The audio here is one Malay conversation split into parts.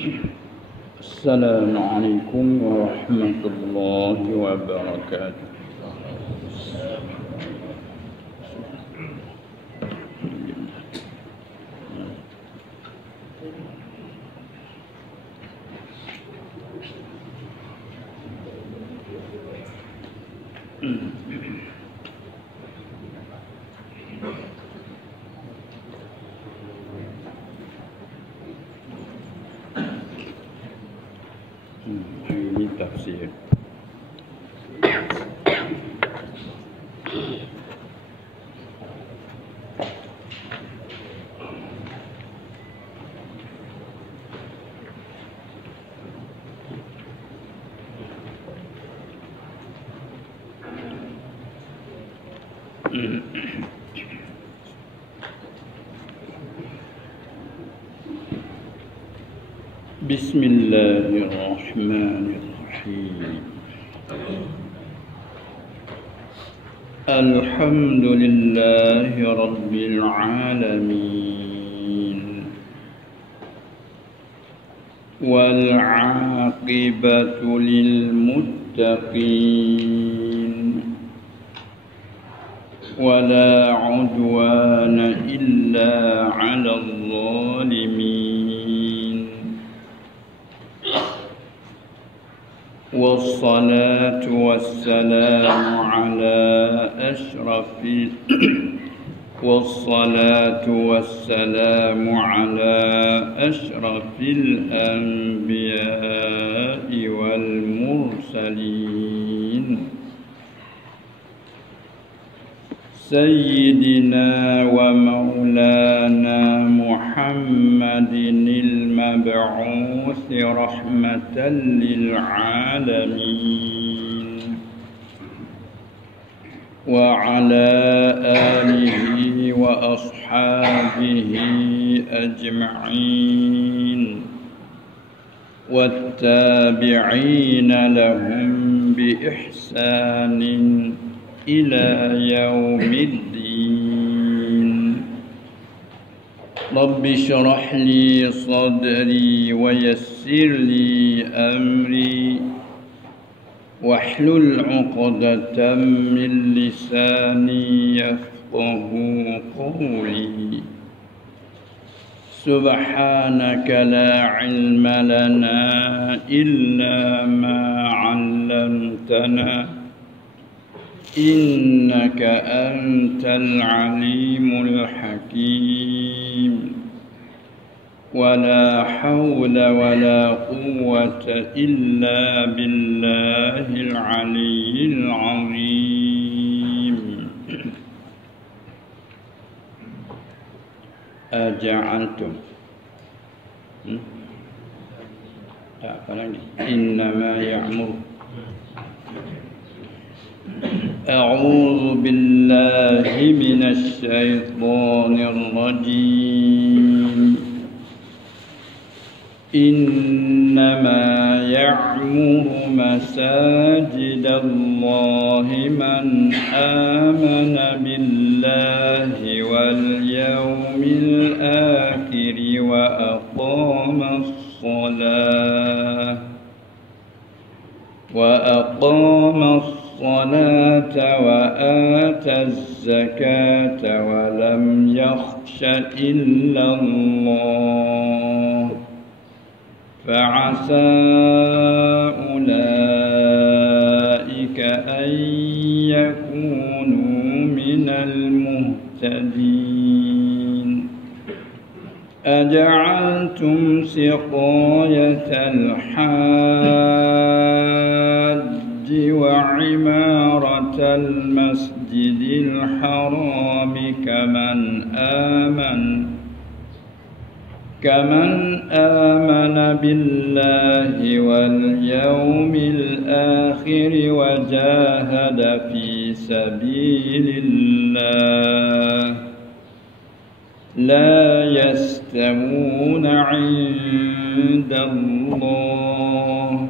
السلام عليكم ورحمة الله وبركاته. Ini tafsir. بسم الله الرحمن الرحيم. الحمد لله رب العالمين، والعاقبة للمتقين، ولا عدوان إلا على الظالمين، والصلاة والسلام على أشرف الأنبياء والمرسلين، سيدنا ومولانا محمد المبعوث رحمة للعالمين، وعلى آله وأصحابه أجمعين، والتابعين لهم بإحسان إلى يوم الدين. رب اشرح لي صدري ويسر لي أمري، واحلل عقدة من لساني يفقه قولي. سبحانك لا علم لنا إلا ما علمتنا، إنك أنت العليم الحكيم. ولا حول ولا قوة إلا بالله العلي العظيم. أجعلتم إنما يعمر. أعوذ بالله من الشيطان الرجيم. إنما يعمر مساجد الله من آمن بالله واليوم الآخر وأقام الصلاة وآتى الزكاة ولم يخش إلا الله، فعسى أولئك أن يكونوا من المهتدين. أجعلتم سقاية الحاج وعمارة المسجد الحرام كمن آمن بالله واليوم الآخر وجاهد في سبيل الله، لا يستوون عند الله،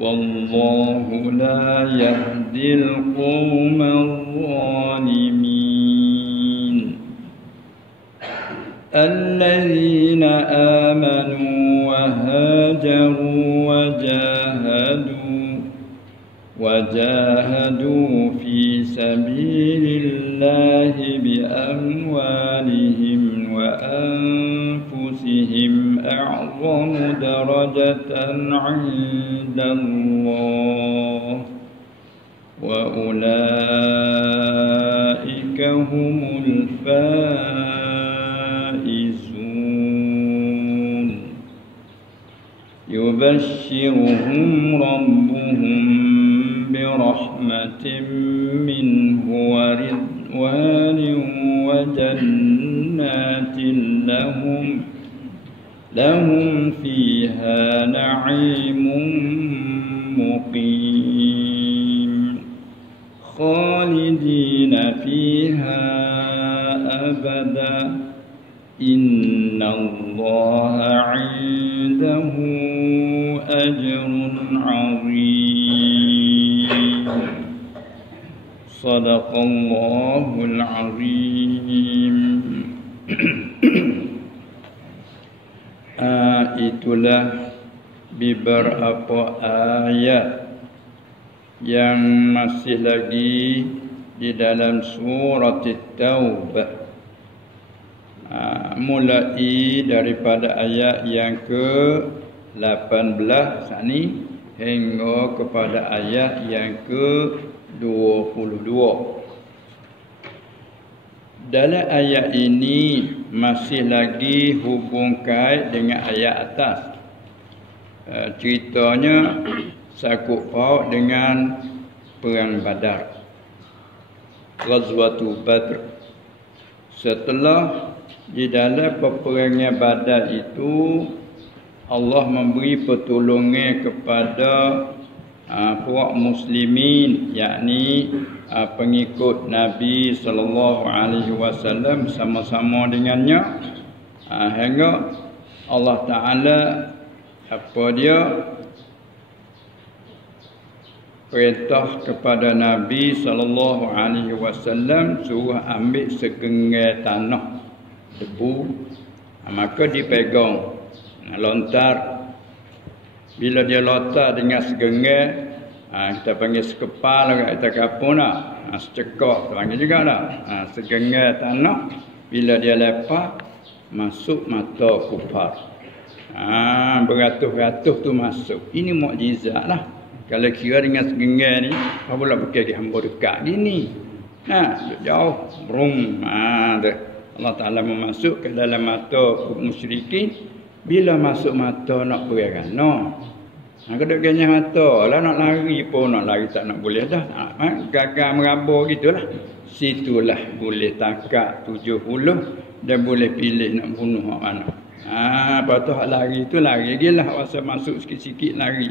والله لا يهدي القوم الظالمين. الذين آمنوا وهاجروا وجاهدوا في سبيل الله بأموالهم وأنفسهم أعظم درجة عند الله وأولئك هم الفائزون يبشرهم ربهم برحمة منه ورضوان وجنات لهم فيها نعيم مقيم خالدين فيها أبدا إن الله عنده أجر عظيم صدق الله العظيم. Itulah beberapa ayat yang masih lagi di dalam surat At-Taubah, mulai daripada ayat yang ke-18 sani hingga kepada ayat yang ke-22. Dalam ayat ini masih lagi hubung kait dengan ayat atas. Ceritanya sakut paut dengan perang Badar, Ghazwatul Badr. Setelah di dalam peperangan Badar itu Allah memberi pertolongan kepada puak muslimin, yakni pengikut Nabi sallallahu alaihi wasallam sama-sama dengannya, hingga Allah Taala perintah kepada Nabi sallallahu alaihi wasallam suruh ambil segenggam tanah debu, maka dipegang lontar. Bila dia lontar dengan segenggam, kita panggil sekepal, kita kapun lah, secekak kita panggil juga lah, segenggam tanah. Bila dia lepas, masuk mata kufar, beratus-ratus tu masuk. Ini mukjizat lah. Kalau kira dengan segenggam ni, apa pula pakai di hamba dekat gini, jauh brum, Allah Ta'ala memasuk ke dalam mata musyrikin. Bila masuk mata nak perang, keduk ganyah mata lah, nak lari pun nak lari tak nak boleh dah, gagal meraba gitulah. Situlah boleh takat 70 dan boleh pilih nak bunuh hak mana. Lepas tu hak lari tu lari lagi lah, masa masuk sikit-sikit lari.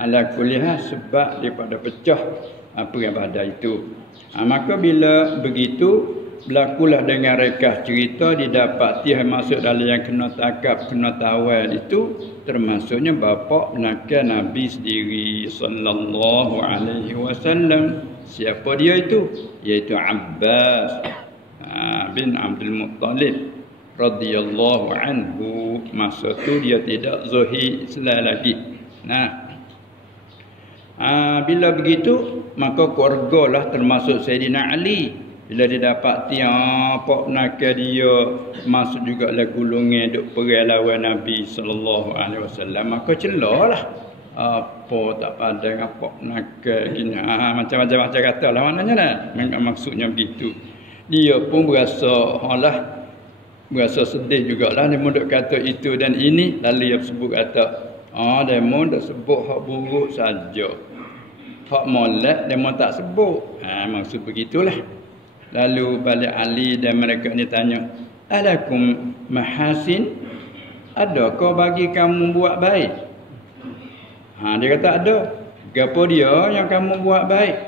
Ala kuliah sebab daripada pecah perang Badar itu. Maka bila begitu, berlakulah dengan rekah cerita didapati masuk dalam yang kena takap, kena tawal itu, termasuknya bapa belakang Nabi sendiri sallallahu alaihi wasallam. Siapa dia itu? Iaitu Abbas bin Abdul Muttalib radhiyallahu anhu. Masa tu dia tidak zahir Islam lagi. Bila begitu, maka keluargalah termasuk Sayyidina Ali. Bila dia dapat tiap nakal dia masuk juga lah gulungan duk perang lawan Nabi sallallahu alaihi wasallam, maka celalah. Apa tak pandang apa nakal gini, macam-macam kata lah maknanya lah. Maksudnya begitu. Dia pun berasa sedih jugalah dia duk kata itu dan ini. Lalu dia sebut kata, dia dak sebut hak buruk saja, hak molek dia tak sebut. Maksud begitulah. Lalu balik Ali dan mereka ni tanya, alakum mahasin, adakah bagi kamu buat baik? Dia kata ada. Gapo dia yang kamu buat baik?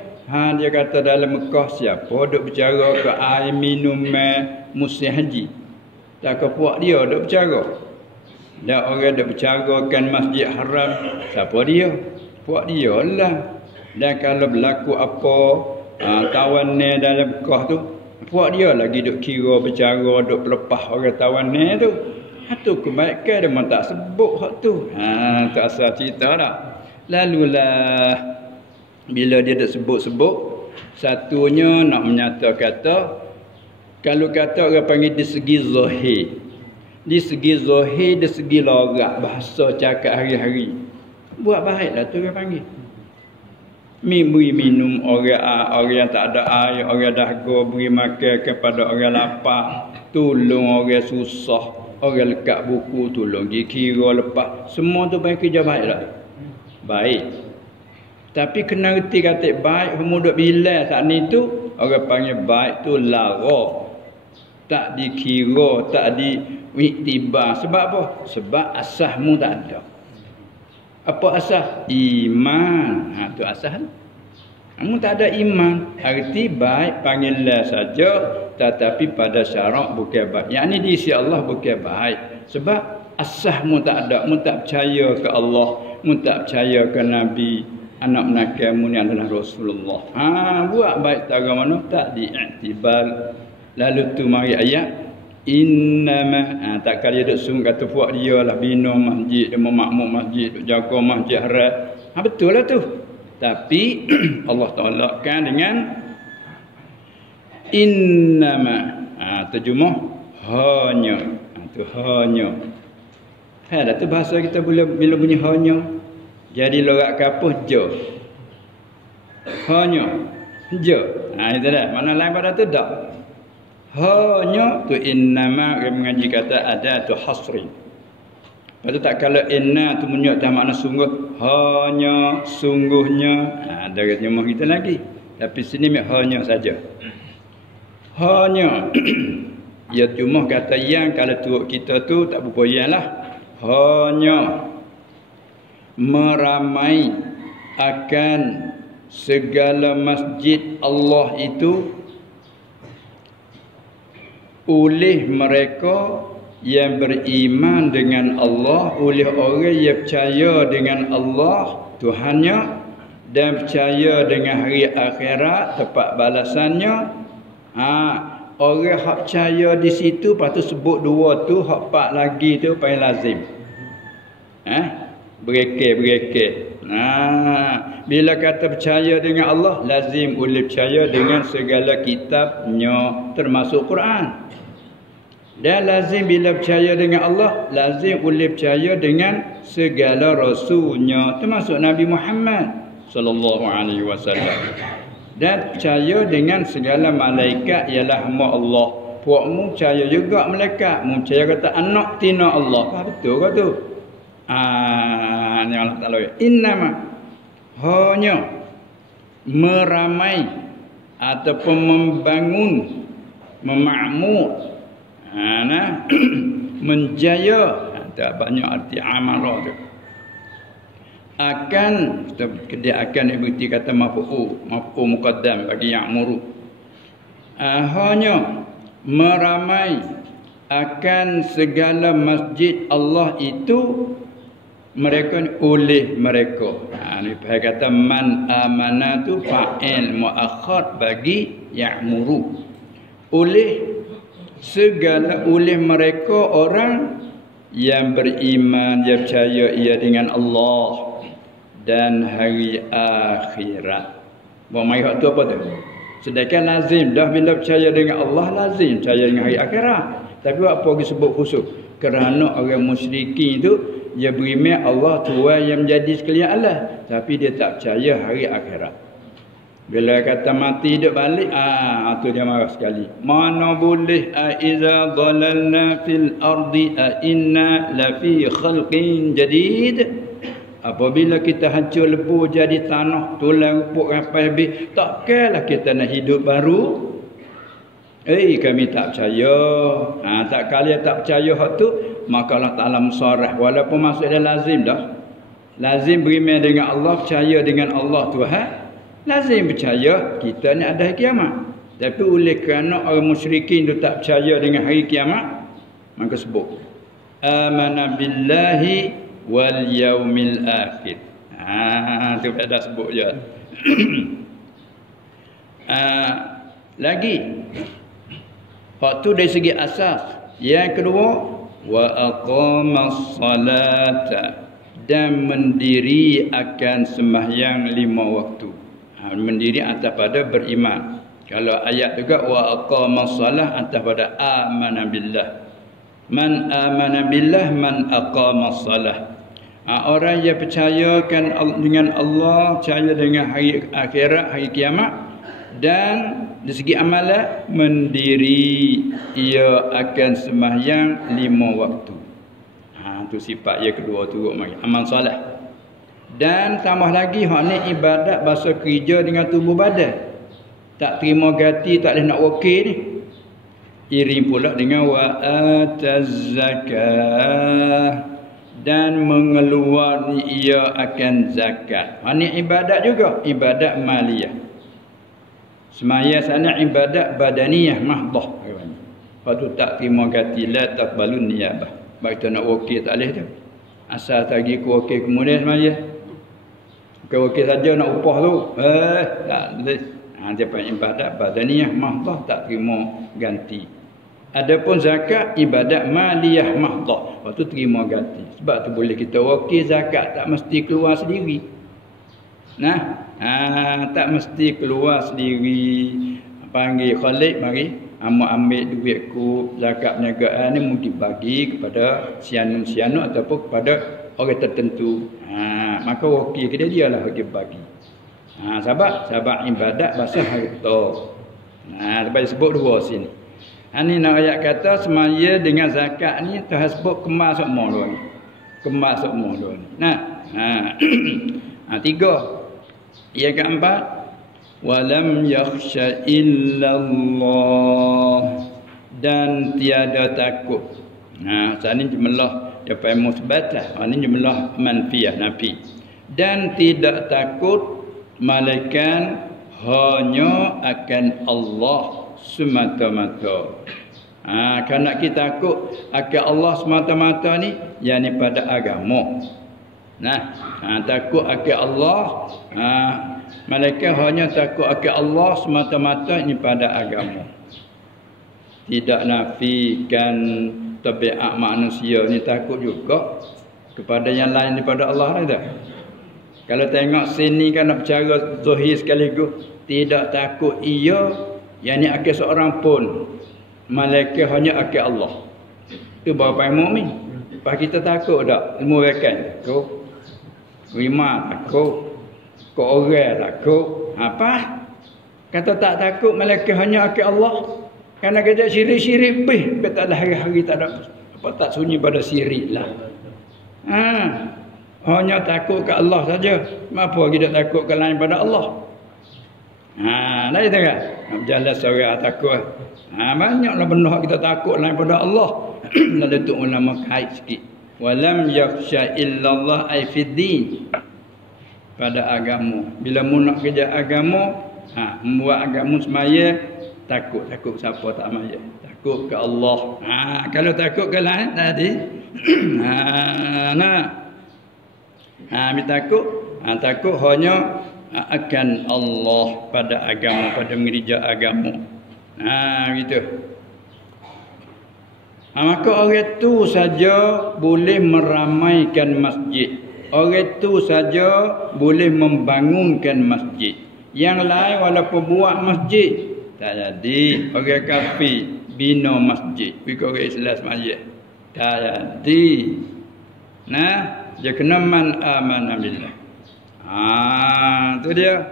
Dia kata dalam Mekah siapa duk bercara ke air minum musim haji, tak ke puak dia duk bercara. Dan orang duk bercarakan Masjid Haram, siapa dia? Puak dia lah. Dan kalau berlaku apa tawan ni dalam Mekah tu, Puak dia lagi duk kira bercara, duk pelepah orang tawanan tu. Hatu kebaikan dia memang tak sebut hak tu. Tak asal cerita dah. Lalulah bila dia dah sebut-sebut, satunya nak menyata kata, kalau kata orang panggil di segi zahir. Di segi zahir, di segi logat, bahasa cakap hari-hari. Buat baiklah tu orang panggil. Beri minum orang yang tak ada air, orang dahaga, beri makan kepada orang lapar, tolong orang susah, orang lekat buku, tolong pergi kira lepas. Semua tu baik kerja baiklah. Baik. Tapi kena reti kata baik, kamu duk bilang saat ni tu, orang panggil baik tu lara. Tak dikira, tak diiktibar. Sebab apa? Sebab asasmu tak ada. Apa asas? Iman. Tu asas. Kamu tak ada iman. Arti baik panggilan saja, tetapi pada syarak bukan baik. Yang ni di sisi Allah bukan baik. Sebab asasmu tak ada. Mu tak percaya ke Allah. Mu tak percaya ke Nabi. Anak menakamu ni adalah Rasulullah. Buat baik taga mana tak diiktibar. Lalu tu mari ayat. Innama tak kali duk sung kata puak dia lah bina masjid, dia memakmur masjid, duk jaga masjid haram. Betul lah tu. Tapi Allah Taala kan dengan innama. Terjemah hanya. Tu hanya. Dah tu bahasa kita bila bunyi hanya. Jadi logat kapuh je. Hanya. Je. Itu dah. Mana lain pada tu tak. Hanya tu innama yang mengaji kata ada tu hasri. Lepas tu tak kalau inna tu menyok tak makna sungguh. Hanya sungguhnya. Ada terjemah kita lagi. Tapi sini hanya saja. Hanya. Ya cuma kata yang kalau turut kita tu tak berapa yang lah. Hanya meramai akan segala masjid Allah itu oleh mereka yang beriman dengan Allah, oleh orang yang percaya dengan Allah Tuhannya dan percaya dengan hari akhirat tempat balasannya. Orang hak percaya di situ, lepas tu sebut dua tu, hak empat lagi tu paling lazim. Berekek. Bila kata percaya dengan Allah, lazim boleh percaya dengan segala kitabnya termasuk Quran. Dan lazim bila percaya dengan Allah, lazim boleh percaya dengan segala rasulnya termasuk Nabi Muhammad sallallahu alaihi wasallam. Dan percaya dengan segala malaikat ialah hamba Allah. Puakmu percaya juga malaikat, mu percaya kata anak tina Allah. Betul ke tu? Ni Allah Taala. Innama hanya meramai ataupun membangun, memakmur, menjaya. Tak banyak arti amarah tu. Akan dia akan dibukti kata maf'ul muqaddam bagi ya'muru. Hanya meramai akan segala masjid Allah itu mereka oleh mereka. Ni faham kata man amana tu fa'il muakhar bagi ya'muru. Oleh mereka orang yang beriman, yang percaya ia dengan Allah dan hari akhirat. Mai hak tu apa tu? Sedangkan lazim dah bila percaya dengan Allah, lazim percaya dengan hari akhirat. Tapi apa lagi sebut khusus? Kerana orang musyrikin tu dia beriman Allah Tuhan yang menjadi sekalian Allah, tapi dia tak percaya hari akhirat. Bila kata mati hidup balik, tu dia marah sekali. Mana boleh aiza dhalalna fil ardi inna la fi khalqin jadid. Apabila kita hancur lebur jadi tanah, tulang rupuk rapai habis, takkanlah kita nak hidup baru. Kami tak percaya. Tak kali tak percaya hak tu, maka Allah Taala musarah walaupun maksud dia lazim dah. Lazim beriman dengan Allah, percaya dengan Allah Tuhan. Lazim percaya kita ni ada hari kiamat. Tapi oleh kerana orang musyrikin tu tak percaya dengan hari kiamat, maka sebut amana billahi wal yaumil akhir. Tu dah sebut je. Lagi Hak tu dari segi asas. Yang kedua, wa aqamas salata, dan mendiri akan sembahyang 5 waktu. Mendiri atas pada beriman. Kalau ayat juga wa aqamas salah atas pada amana billah. Man amana billah man aqamas salah. Orang yang percayakan dengan Allah, percaya dengan hari akhirat, hari kiamat, dan dari segi amalan mendiri ia akan sembahyang 5 waktu. Tu sifat yang kedua tu amal solat. Dan tambah lagi hak ni ibadat bahasa kerja dengan tubuh badan. Tak terima ganti, tak boleh nak wakil ni. Iring pula dengan wa ataz zakah, dan mengeluarkan ia akan zakat. Ini ibadat juga, ibadat maliyah. Semaya sana ibadat badaniyah mahdah. Lepas tu tak terima ganti, la taqbalun niyabah. Baik tu nak wakil tak boleh tu. Asal lagi ku wakil kemudian semaya. Bukan wakil saja nak upah tu. Tak boleh. Dia panggil ibadat badaniyah mahdah, tak terima ganti. Adapun zakat ibadat maliyah mahdah. Lepas tu terima ganti. Sebab tu boleh kita wakil zakat tak mesti keluar sendiri. Tak mesti keluar sendiri. Panggil Khalid mari. Ambil duitku zakat perniagaan ni mungkin bagi kepada sianu-sianu ataupun kepada orang tertentu. Maka wakil dia lah bagi. Sebab ibadat bahasa harta. Sebab disebut dua sini. Ini nak ayat kata semaya dengan zakat ni Tuhan sebut kemas semua dua ni. Kemas semua dua ni. Tiga. Yang keempat, walam yakhsha illallah, dan tiada takut. Saat ini jumlah dapat musbatah, ini jumlah manfiyah nafi. Dan tidak takut malaikat hanya akan Allah semata-mata. Kerana kita takut akan Allah semata-mata ni, yakni pada agama. Takut akan Allah, malaikat hanya takut akan Allah semata-mata ini pada agama. Tidak nafikan tabiat manusia ni takut juga kepada yang lain daripada Allah tak? Kalau tengok sini kan nak bercara zahir sekaligus, tidak takut ia yang ni akan seorang pun, malaikat hanya akan Allah. Itu baru pai mukmin. Pas kita takut tak ilmu wakan takut, iman takut, kau orang takut. Apa? Kata tak takut malaikat hanya akan Allah. Kerana kerja syirik-syirik bih, kata hari-hari tak ada apa, tak sunyi pada syirik lah. Hanya takut ke Allah saja. Kenapa kita takut ke lain pada Allah? Dah itu kan? Nak berjalan seorang takut. Banyaklah benda kita takut lain pada Allah. Lalu tu ulama kait sikit. Walam yakhsha illallah ay fid din. Pada agama. Bila mu nak kerja agama, membuat agama semaya, takut siapa tak maya. Takut ke Allah. Kalau takut ke lain tadi, takut hanya akan Allah pada agama, pada gereja agama. Gitu. Maka orang tu saja boleh meramaikan masjid. Orang tu saja boleh membangunkan masjid. Yang lain walaupun buat masjid, tak jadi. Orang kafir bina masjid, orang Islam semaya, tak jadi. Dia kena man amana billah. Tu dia.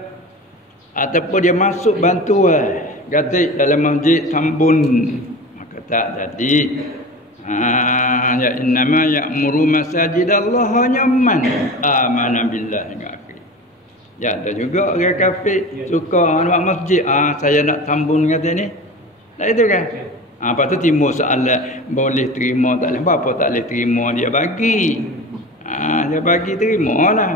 Ataupun dia masuk bantuan gatik dalam masjid tambun, maka tak jadi. Ya innama ya'muru masajidallah hanya man amana billah hingga akhir. Ya ada juga orang kafir suka buat masjid. Saya nak tambun kata ni. Tak itu kan? Lepas tu timbul soalan boleh terima tak boleh. Apa tak boleh terima dia bagi. Dia bagi terima lah.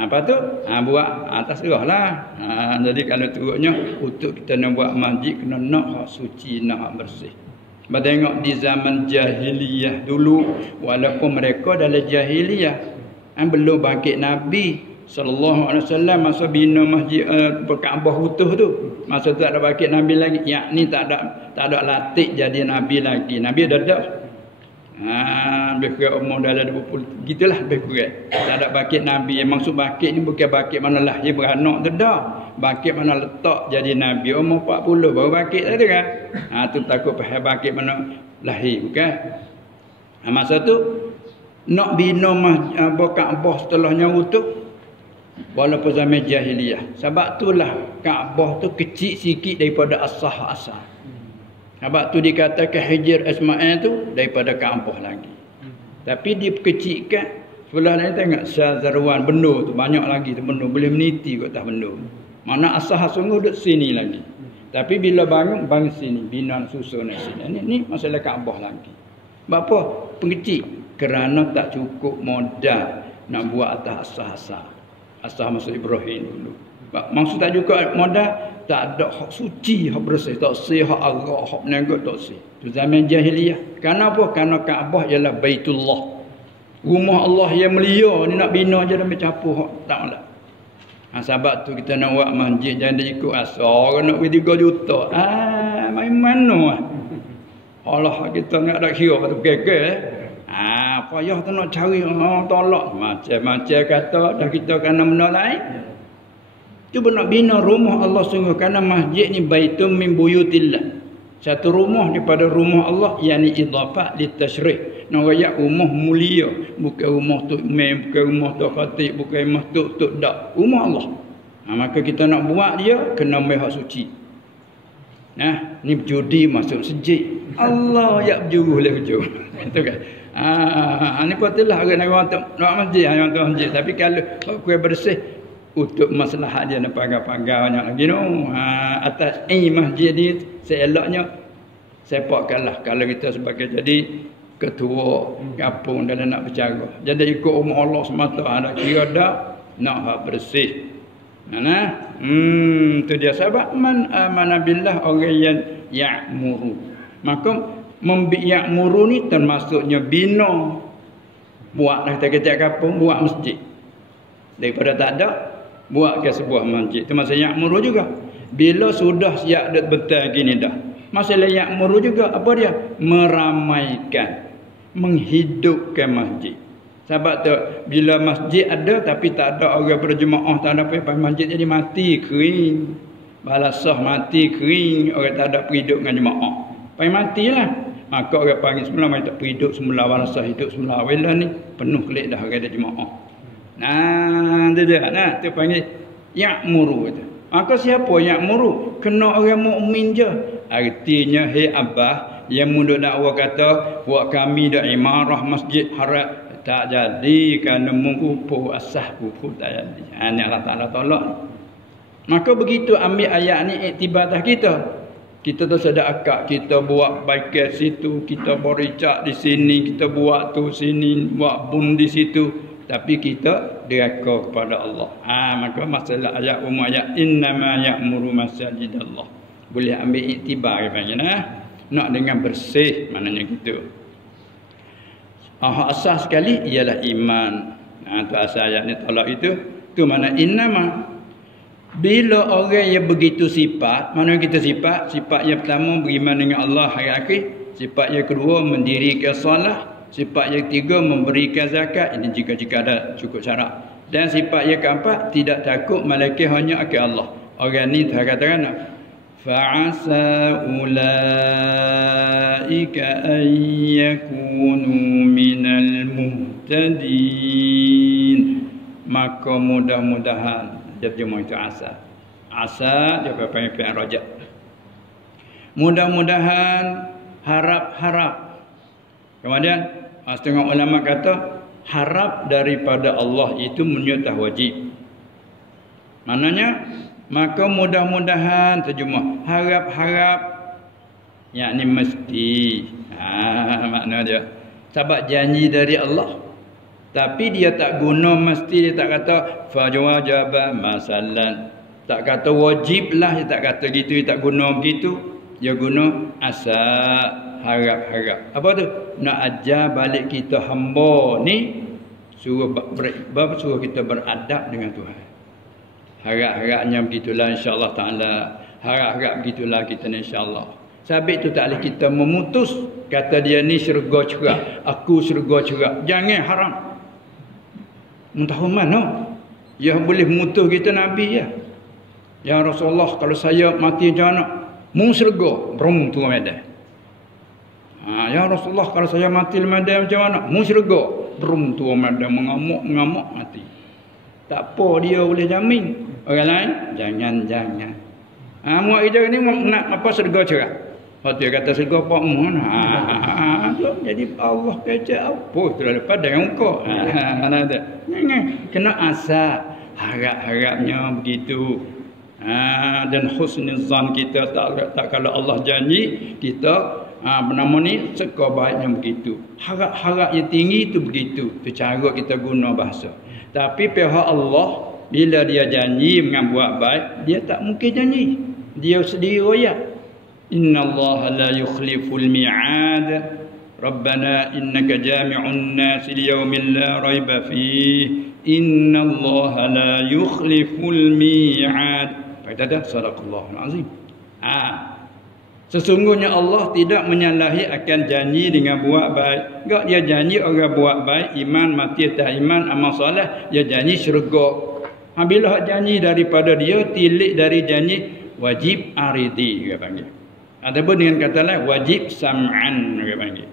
Apa tu? Buat atas serah lah. Jadi kalau turutnya untuk kita nak buat masjid kena nak hak suci, nak hak bersih. Tengok di zaman jahiliyah dulu, walaupun mereka dalam jahiliyah belum bangkit Nabi, sallallahu alaihi wasallam masa bina masjid Kaabah utuh tu, masa tu tak ada bakit nabi lagi, yakni tak ada latih jadi nabi lagi. Nabi dah dah lebih kurang umur dalam 20 gitulah, lebih kurang tak ada bakit nabi. Maksud bakit ni bukan bakit mana lahir beranak tu dah, bakit mana letak jadi nabi umur 40 baru bakit tu kan. Tu takut faham bakit mana lahir bukan. Masa tu nak bina Kaabah setelahnya utuh walaupun zaman jahiliyah. Sebab itulah Kaabah tu kecil sikit daripada asal. Sebab tu dikatakan Hijr Ismail tu daripada Kaabah lagi. Tapi dikecilkan sebelah lain tengok Syazarwan benda tu banyak lagi tu benda boleh meniti kat atas benda. Mana asal sungguh duduk sini lagi. Tapi bila bangun sini, bina susun sini. Ni masalah Kaabah lagi. Sebab apa? Pengecil kerana tak cukup modal nak buat atas asal. Asal masa Ibrahim dulu. Maksud tak juga modal, tak ada hak suci, hak bersih, tak sih hak Allah, hak menaga tak sih. Tu zaman jahiliyah. Kenapa? Kerana Kaabah ialah Baitullah. Rumah Allah yang mulia ni nak bina je dah mencampur hak tak molek. Sebab tu kita nak buat masjid jangan ikut asal nak bagi 3 juta. Main mana Allah kita nak ada kira tu kekek. Payah tu nak cari tolak macam-macam kata dah kita kena benda lain. Cuba nak bina rumah Allah sungguh kerana masjid ni baitum min buyutillah. Satu rumah daripada rumah Allah yakni idafah litasyrih. Nak raya rumah mulia, bukan rumah tu imam, bukan rumah tu khatib, bukan rumah tu dak. Rumah Allah. Maka kita nak buat dia kena mai hak suci. Ni judi masuk masjid. Allah ya berjuru boleh berjuru. Itu kan. Ni patilah orang nak masjid, orang tu masjid. Tapi kalau kuih bersih untuk masalah dia nak pagar-pagar banyak lagi atas masjid ni seeloknya sepakkanlah kalau kita sebagai jadi ketua kampung dan nak bercara. Jadi ikut umur Allah semata ada kira dak nak hak bersih. Tu dia sebab man amana billah orang yang ya'muru. Maka ya'muru ni termasuknya bina. Buatlah kita kampung buat masjid. Daripada tak ada buat ke sebuah masjid. Itu masa ya'muru juga. Bila sudah siap dak betul gini dah. Masalah ya'muru juga apa dia? Meramaikan, menghidupkan masjid. Sebab tu bila masjid ada tapi tak ada orang berjemaah, tak ada apa-apa, masjid jadi mati kering. Balasah mati kering, orang tak ada hidup dengan jemaah. Pai matilah. Maka orang panggil semula mai tak hidup semula, balasah hidup semula. Wala ni penuh kelik dah orang ada jemaah. Tu dia. Tu panggil ya'muru tu. Maka siapa ya'muru? Kena orang mukmin je. Artinya hai abah yang muda dakwah kata buat kami dak imarah masjid haram tak jadi kerana mengupu asah kufu tak jadi. Ni Allah Taala tolak. Maka begitu ambil ayat ni iktibatah kita. Kita tu sedar akak, kita buat baiknya situ, kita bericak di sini, kita buat tu sini, buat bun di situ, tapi kita deraka kepada Allah. Maka masalah ayat umum ayat innama ya'muru masajidallah. Boleh ambil iktibar katanya nak dengan bersih maknanya gitu. Asas sekali ialah iman. Tu asal ayat ni tolak itu. Tu mana innama. Bila orang yang begitu sifat, mana kita sifat? Sifat yang pertama beriman dengan Allah hari akhir. Sifat yang kedua mendirikan solat. Sifat yang ketiga memberikan zakat. Ini jika ada cukup syarat. Dan sifat yang keempat tidak takut malaikat hanya akan Allah. Orang ni katakan fa'asa ulaika an yakunu minal muhtadin. Maka mudah-mudahan terjemah itu asa. Asa dia panggil rajak. Mudah-mudahan, harap-harap. Kemudian setengah ulama kata harap daripada Allah itu menyertai wajib. Maknanya maka mudah-mudahan terjemah harap-harap yakni mesti. Makna dia sebab janji dari Allah. Tapi dia tak guna mesti, dia tak kata fajwajaba masalan. Tak kata wajiblah, dia tak kata gitu, dia tak guna begitu. Dia guna asa, harap-harap. Apa tu? Nak ajar balik kita hamba ni suruh kita beradab dengan Tuhan. Harap-harapnya begitulah insya-Allah taala. Harap-harap begitulah kita insya-Allah. Sabit tu tak boleh kita memutus kata dia ni syurga cerak, aku syurga cerak. Jangan haram. Entah mana ya boleh memutus kita Nabi ya. Ya Rasulullah, kalau saya mati jana mu syurga, brum tu medan. Ya Rasulullah, kalau saya mati medan macam mana? Mu syurga. Brum tu medan mengamuk mati. Tak apa dia boleh jamin. Orang lain jangan. Muak hijau ni nak apa syurga cerak. Waktu dia kata syurga apa mohon. Jadi Allah kata apa tu lepas dengan kau. Mana ada. Kena asal harap-harapnya begitu. Dan husnuzan kita tak kalau Allah janji kita bernama ni seka baiknya begitu. Harap-harap yang tinggi itu begitu. Itu cara kita guna bahasa. Tapi pihak Allah bila dia janji dengan buat baik, dia tak mungkin janji. Dia sendiri royak. Innallaha la yukhliful mi'ad. Rabbana innaka jami'un nas liyaumin la raiba fihi. Innallaha la yukhliful mi'ad. Kata sadaqallahul azim. Sesungguhnya Allah tidak menyalahi akan janji dengan buat baik. Enggak, dia janji orang buat baik, iman, mati atas iman, amal soleh, dia janji syurga. Bila janji daripada dia, tilik dari janji, wajib aridi, dia panggil. Ataupun dengan kata lain, wajib sam'an, dia panggil.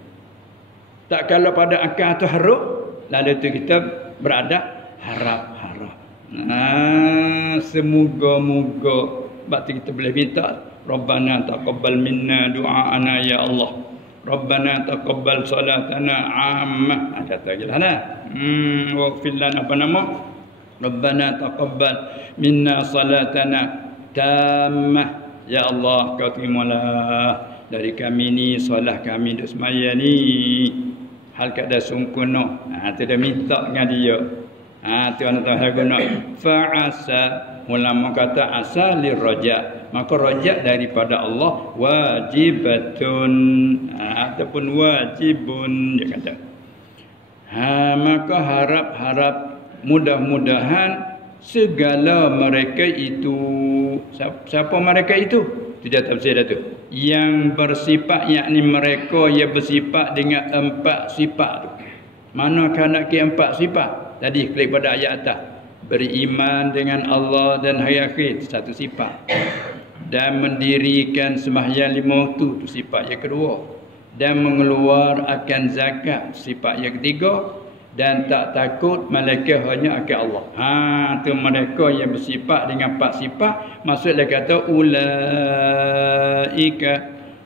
Tak kalau pada akal atau harap, lalu tu kita beradab, harap-harap. Semoga-moga. Sebab tu kita boleh minta, Rabbana taqabbal minna du'aana ya Allah. Rabbana taqabbal salatana ammah. Kata je lah. Waghfir lana apa nama? Rabbana taqabbal minna salatana tammah. Ya Allah, kau terimalah dari kami ni solat kami duk semaya ni. Hal kada sungkono. Tu dah minta dengan dia. Tu anak Tuhan guna. Fa'asa. Ulama kata asal liraja. Maka rajak daripada Allah wajibatun ataupun wajibun dia kata. Maka harap-harap mudah-mudahan segala mereka itu, siapa mereka itu? Itu dia tafsir dah tu. Yang bersifat, yakni mereka yang bersifat dengan 4 sifat tu. Manakah nak ke 4 sifat? Tadi klik pada ayat atas. Beriman dengan Allah dan hari akhir, satu sifat. Dan mendirikan sembahyang 5 waktu, itu sifat yang kedua. Dan mengeluarkan zakat, sifat yang ketiga. Dan tak takut malaikat hanya akan Allah. Tu mereka yang bersifat dengan 4 sifat. Maksudnya kata ulaika.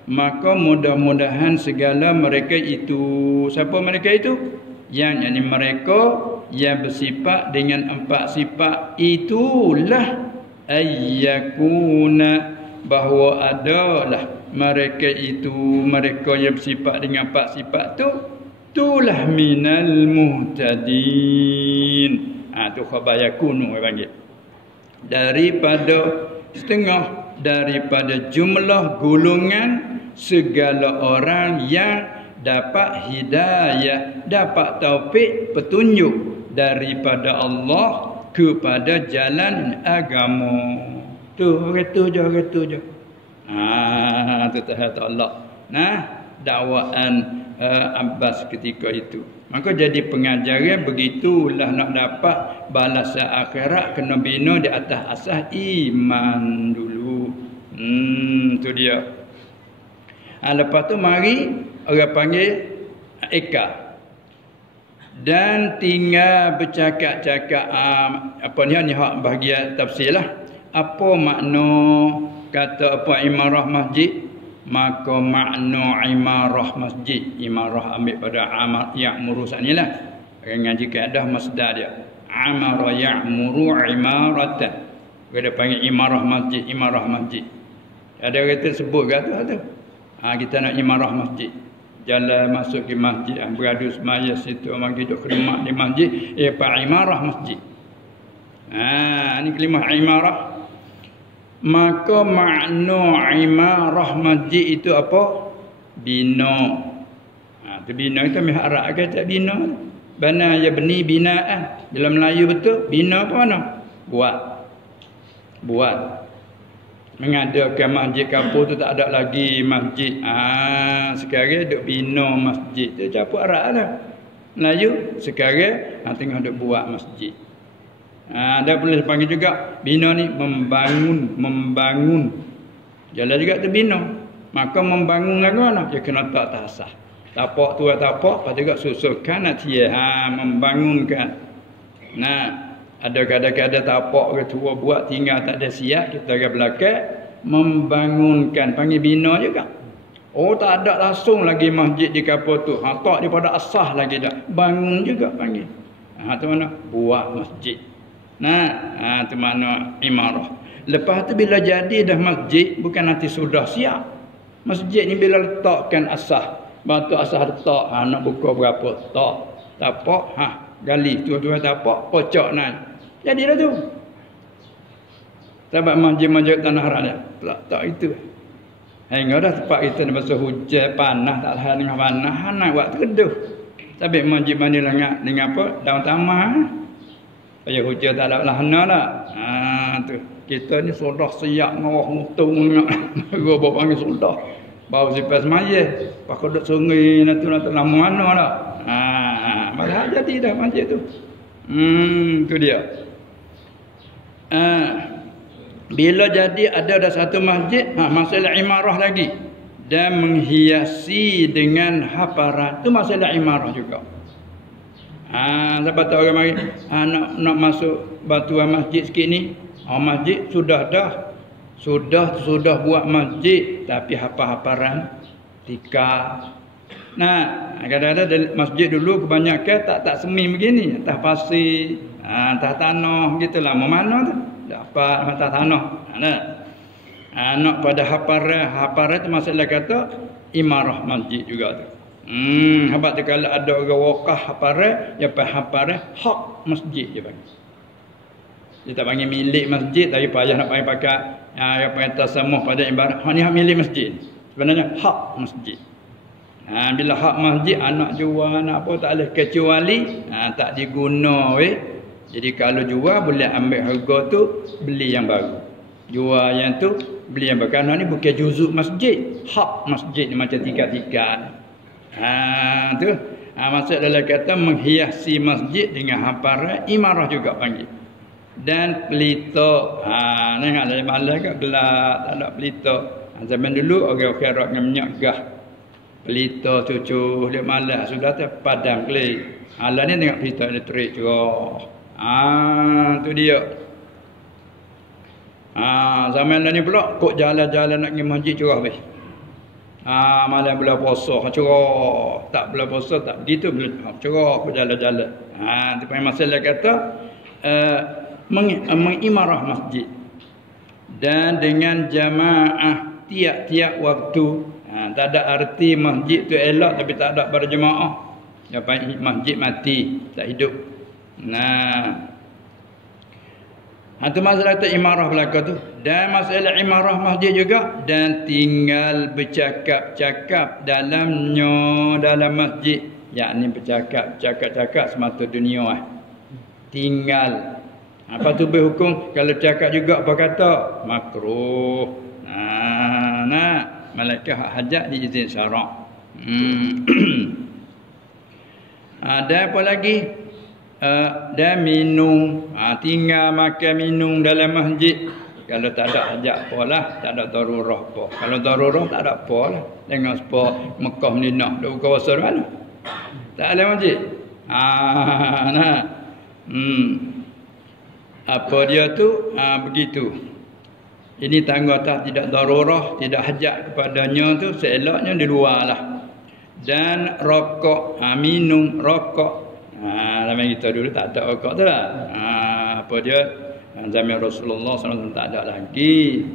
Maka mudah-mudahan segala mereka itu. Siapa mereka itu? Yang mereka yang bersifat dengan 4 sifat itulah ayyakuna, bahawa adalah mereka itu, mereka yang bersifat dengan 4 sifat tu, itulah minal muhtadin. Tu khabar yakunu panggil. Daripada setengah daripada jumlah golongan segala orang yang dapat hidayah, dapat taufik, petunjuk daripada Allah kepada jalan agama. Tu orang tu je. Tu tahap Allah. Dakwaan Abbas ketika itu. Maka jadi pengajaran begitulah nak dapat balasan akhirat, kena bina di atas asas iman dulu. Tu dia. Lepas tu mari orang panggil Eka. Dan tinggal bercakap-cakap apa ni hak bahagian tafsir lah. Apa makna kata apa imarah masjid? Maka makna imarah masjid, imarah ambil pada amal ya'muru sani lah. Orang ngaji kaedah masdar dia. Amara ya'muru imaratan. Dia panggil imarah masjid, imarah masjid. Ada kata sebut kata tu. Kita nak imarah masjid. Jalan masuk ke masjid, beradu semaya situ, orang hidup khidmat di masjid, pak imarah masjid. Ini kalimah imarah. Maka makna imarah masjid itu apa? Bina. Tu bina kita mihak Arab kata bina. Bana yabni bina'an. Dalam Melayu betul, bina apa mana? Buat. Mengadakan masjid kampung tu tak ada lagi masjid. Sekarang duk bina masjid tu campur Arab dah. Melayu sekarang tengah duk buat masjid. Ada boleh panggil juga bina ni membangun. Jalan juga tu bina. Maka membangun lagu mana? Dia kena tak asah. Tapak tu tapak, lepas juga susulkan nanti membangunkan. Nah, ada kadang-kadang tapak ke tua buat tinggal tak ada siap, kita ke belakang membangunkan, panggil bina juga. Oh, tak ada langsung lagi masjid di kapal tu. Tak daripada asah lagi dah. Bangun juga panggil. Tu mana? Buat masjid. Nah, tu mana imarah. Lepas tu bila jadi dah masjid, bukan nanti sudah siap. Masjid ni bila letakkan asah, batu asah letak, nak buka berapa tak, tapak, gali tu tapak, pocok naik. Jadilah tu. Sebab masjid-masjid tanah haram dia tak itu. Hingga dah tempat kita ni masa hujan panas tak tahan dengan panas, nak buat teduh. Tapi masjid mana dengan apa? Daun tamar. Supaya hujan tak ada lahana dah. Tu. Kita ni sudah siap ngawah mutung nak gua panggil sudah. Bau sipas maya. Pak duk sungai nak lama mana dah. Malah jadi dah masjid tu. Tu dia. Bila jadi ada satu masjid, masalah imarah lagi dan menghiasi dengan haparan tu masalah imarah juga. Sebab tu orang mari nak masuk batuan masjid sikit ni. Masjid sudah buat masjid tapi haparan tikar. Nah, kadang-kadang masjid dulu kebanyakan tak semi begini, atas pasir, atas tanah gitulah. Mana tu? Dapat atas tanah. Nak pada haparan tu masalah kata imarah masjid juga tu. Sebab tu kalau ada orang wakaf haparan, dia haparan hak masjid dia bagi. Dia tak panggil milik masjid, tapi payah nak pakai yang panggil tasamuh pada ibarat. Ni hak milik masjid. Sebenarnya hak masjid. Bila hak masjid, anak jual, anak apa tak boleh kecuali tak diguna. Jadi kalau jual, boleh ambil harga tu, beli yang baru. Jual yang tu, beli yang baru. Kerana ni bukan juzuk masjid. Hak masjid ni macam tiga-tiga. Tu. Maksud dalam kata menghiasi masjid dengan hamparan, imarah juga panggil. Dan pelita. Ingat dari malam kat gelap, tak ada pelita. Zaman dulu orang kerap dengan minyak gas. Pelita cucu dia malam sudah terpadam klik. Lah ni tengok pelita elektrik juga. Tu dia. Zaman ni pula kok jalan-jalan nak pergi masjid curah weh. Malam bulan puasa curah. Tak bulan puasa tak begitu curah kok jalan-jalan. Tu masalah kata mengimarah masjid dan dengan jamaah tiap-tiap waktu. Tak ada arti masjid tu elok tapi tak ada berjemaah. Yang masjid mati, tak hidup. Itu masalah tu imarah belaka tu. Dan masalah imarah masjid juga dan tinggal bercakap-cakap dalam masjid. Yakni bercakap-cakap semata dunia. Tinggal. Apa tu berhukum? Kalau cakap juga apa kata? Makruh. Malaikat hajat diizin syarak. Ada apa lagi? Dan minum. Tinggal makan minum dalam masjid. Kalau tak ada hajat apalah, tak ada darurah apa. Kalau darurah tak ada apalah. Dengan sebab Mekah Madinah dah buka puasa mana? Tak ada masjid. Apa dia tu? Begitu. Ini tangga atas tidak darurah, tidak hajat kepadanya tu, seeloknya di luar lah. Dan rokok, minum rokok. Zaman kita dulu tak ada rokok tu lah. Apa dia? Zaman Rasulullah SAW tak ada lagi.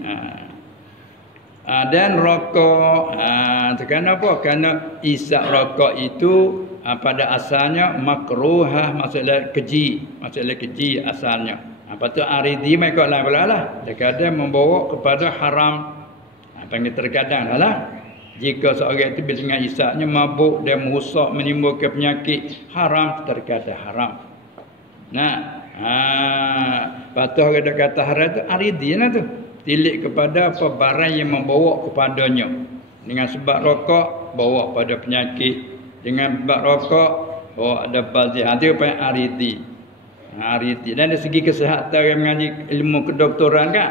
Dan rokok, kenapa? Kerana isap rokok itu pada asalnya makruhah, masalah keji asalnya. Apa tu aridi mereka lah pula lah. Terkadang membawa kepada haram. Panggil terkadang lah. Jika seorang itu dengan isaknya mabuk dan merusak menimbulkan penyakit, haram terkata haram. Nah, patut orang kata haram tu aridi lah tu. Tilik kepada apa barang yang membawa kepadanya. Dengan sebab rokok bawa pada penyakit. Dengan sebab rokok bawa ada bazih. Itu apa yang aridi. Aridi. Dan dari segi kesihatan yang mengaji ilmu kedoktoran kan.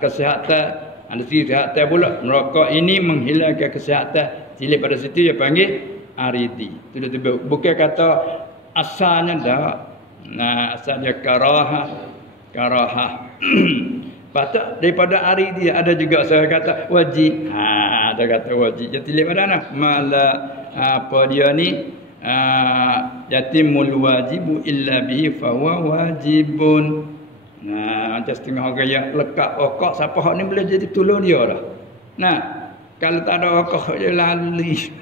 Kesihatan. Ada segi kesihatan pula. Merokok ini menghilangkan kesihatan. Tilik pada situ dia panggil aridi. Itu bukan kata asalnya dah. Nah, asalnya karahah. Patut daripada aridi ada juga saya kata wajib. Ada kata wajib. Jadi tilik pada mana? Mala apa dia ni? Yatimul wajibu illa bihi fahuwa wajibun. Nah, macam setengah orang yang lekat rokok, siapa hak ni boleh jadi tolong dia dah. Nah, kalau tak ada rokok dia lali.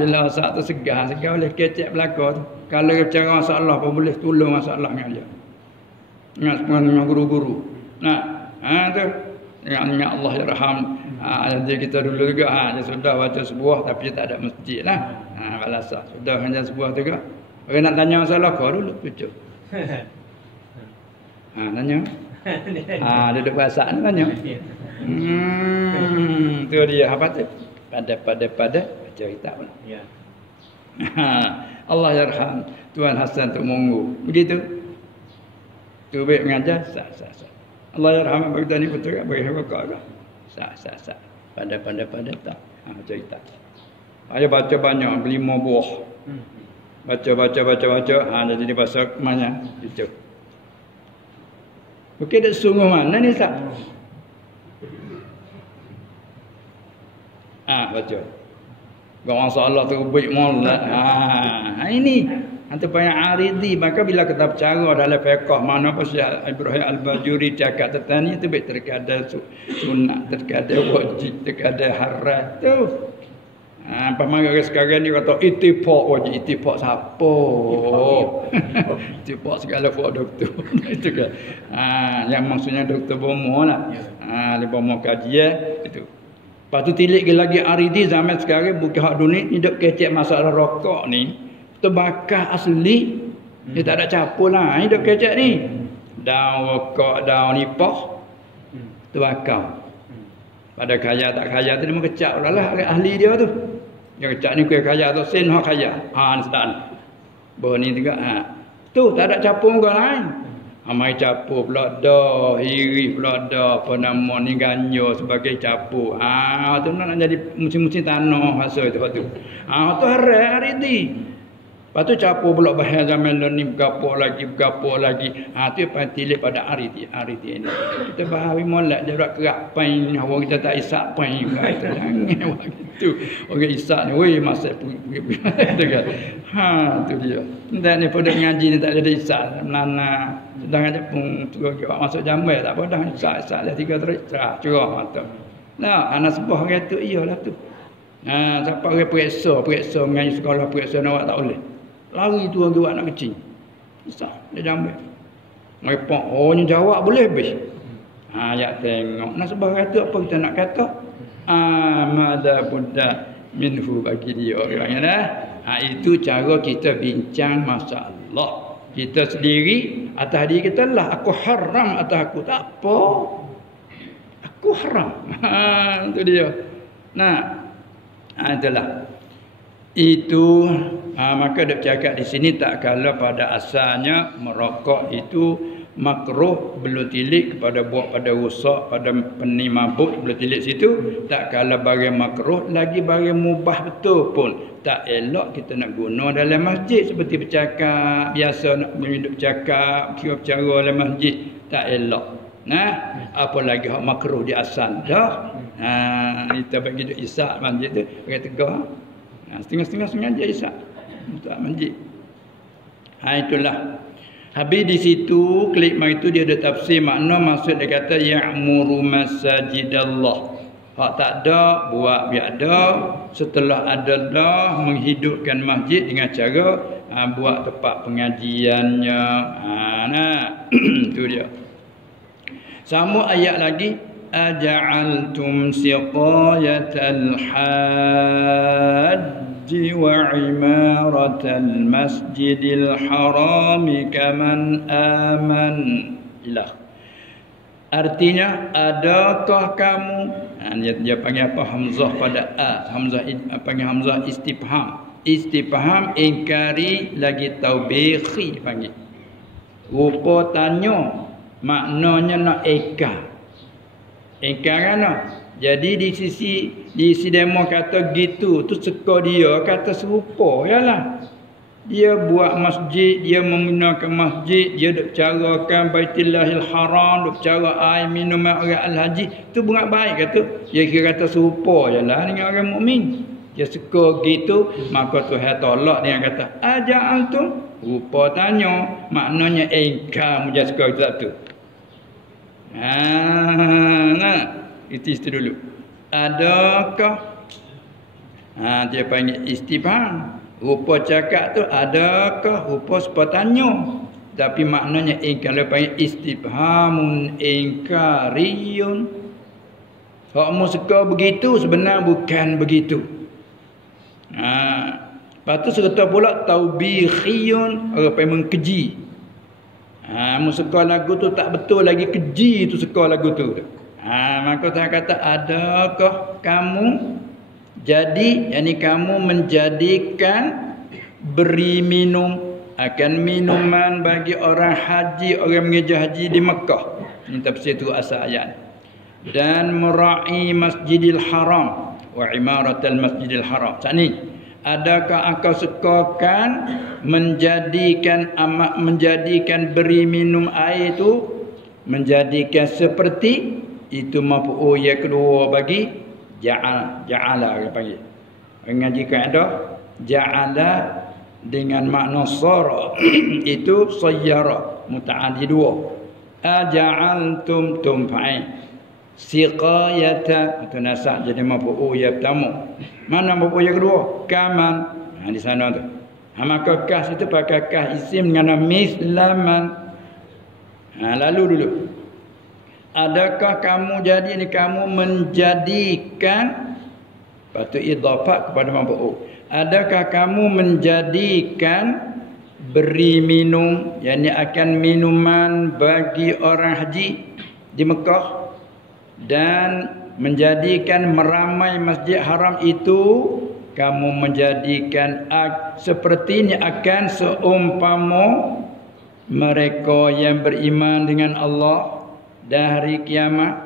Bila saat tu segar boleh kecek belakang tu. Kalau bercara masalah pun boleh tolong masalah dengan dia. Dengan guru-guru. Nah, tu dengan Allah ya raham. Jadi kita dulu juga dia sudah baca sebuah tapi tak ada masjid lah. Balasa sudah hanya sebuah tu juga. Orang nak tanya masalah kau dulu tujuh. Tanya. Duduk bahasa ni tanya. Tu dia apa tu? Pada baca kitab pula. Ya. Allah yarham. Tuan Hasan tu monggo. Begitu. Tu baik mengajar sah. Allah yarham bagi tadi betul tak bagi hakak. Sah. Pada tak. Cerita. Ayo baca banyak 5 buah. Baca. Jadi bahasa mana? Itu. Okey, dak sungguh mana ni tak? Baca. Gak masalah tu baik molek. Ini antu banyak aridi. Maka bila kita bercara dalam fiqh mana apa Syekh Ibrahim Al-Bajuri cakap tentang ni tu baik terkadang sunat, terkadang wajib, terkadang haram tu. Pemangga sekarang ni kata ittifaq wajib. Ittifaq siapa? Ittifaq segala buat doktor. Itu kan. Yang maksudnya doktor bomo lah. Dia bomo kajian itu. Lepas tu tilik lagi aridi zaman sekarang bukan hak dunia ni dok kecek masalah rokok ni. Terbakar asli. Dia tak ada capur lah. Ni dok kecek ni. Daun rokok, daun nipah. Terbakar. Pada kaya tak kaya tu dia mengecak lah ahli dia tu. Dia kecak ni kuih kaya tu sen hak kaya. Ni sedang. Bahawa ni juga. Tu tak ada capur kau lain. Amai capur pula dah. Hiri pula dah. Apa nama ni ganyo sebagai capur. Tu nak jadi musim-musim tanah masa tu. Tu hari ni. Lepas tu capur pula bahaya zaman ni bergapur lagi. Tu yang tilik pada aridi ini. Kita bahawi molek dia berat kerak pain. Orang kita tak isak pain. Kita jangan gitu. Orang isak ni, weh masa pergi. Tu dia. Dan ni pada ngaji ni tak ada isak. Melana. Sedang aja pun masuk jambai tak apa dah isak dah 3 curah mata. Nah, anak sebuah orang tu iyalah tu. Siapa orang periksa mengaji sekolah periksa nak tak boleh. Lari tu orang anak kecil. Isak dia jambai. Mereka ni jawab boleh habis. Ya tengok. Nak sebab kata apa kita nak kata? Mada budda minhu bagi dia orangnya dah. Itu cara kita bincang masalah. Kita sendiri atas diri kita lah. Aku haram atas aku. Tak apa. Aku haram. Itu dia. Nah. Itulah. Itu maka dia cakap di sini tak kala pada asalnya merokok itu makruh belum tilik kepada buat pada rusak pada peni mabuk belum tilik situ tak kala barang makruh lagi barang mubah betul pun tak elok kita nak guna dalam masjid seperti bercakap biasa nak bercakap kira bercara dalam masjid tak elok. Nah, apalagi hak makruh di asal dah. Kita bagi dia isak masjid tu pakai tegak. Setengah-setengah sengaja isak untuk masjid. Itulah. Habis di situ klik itu dia ada tafsir makna maksud dia kata ya'muru masajidallah. Hak tak ada buat biar ada, setelah ada dah menghidupkan masjid dengan cara buat tempat pengajiannya. Itu dia. Sama ayat lagi aja'altum siqayatal hajji wa imaratal masjidil harami kaman aman ilah. Artinya, adakah kamu, dia panggil apa? Hamzah pada a. Hamzah panggil hamzah istifham. Istifham ingkari lagi taubikhi panggil. Rupa tanya, maknanya nak eka. Eka kan? Jadi di sisi demo kata gitu, tu seka dia kata serupa yalah. Dia buat masjid, dia menggunakan masjid, dia duk carakan Baitullahil Haram, duk cara air minuman orang al-haji, tu buat baik kata. Dia kira kata serupa jelah dengan orang mukmin. Dia suka gitu, maka Tuhan tolak dengan kata aja'altum, rupa tanya, maknanya engkau dia suka satu. Nah, itu dulu. Adakah? Dia panggil istifham. Rupa cakap tu adakah, rupa sepatanya. Tapi maknanya kalau panggil istifhamun ingkariyun. Hak suka begitu sebenarnya bukan begitu. Lepas tu serta pula taubikhiyun, orang panggil mengkeji. Suka lagu tu tak betul lagi, keji tu suka lagu tu. Maka saya kata adakah kamu jadi, yakni kamu menjadikan beri minum akan minuman bagi orang haji, orang mengerja haji di Mekah. Ini tafsir tu asal ayat. Dan mera'i Masjidil Haram wa imaratal Masjidil Haram. Saat ni, adakah engkau sukakan menjadikan beri minum air itu menjadikan seperti itu maf'ul yang kedua bagi ja'ala dia panggil. Ngaji kaedah ja'ala dengan makna sara itu sayyara muta'addi dua. Aja'altum tumfa'i siqayata itu nasab jadi maf'ul yang pertama. Mana maf'ul yang kedua? Kaman. Di sana tu. Maka kah itu pakai kah isim dengan mislaman. Lalu dulu. Adakah kamu jadi ni kamu menjadikan patut idhafah kepada maf'ul. Adakah kamu menjadikan beri minum yakni akan minuman bagi orang haji di Mekah dan menjadikan meramai Masjid Haram itu kamu menjadikan seperti ini akan seumpama mereka yang beriman dengan Allah dan hari kiamat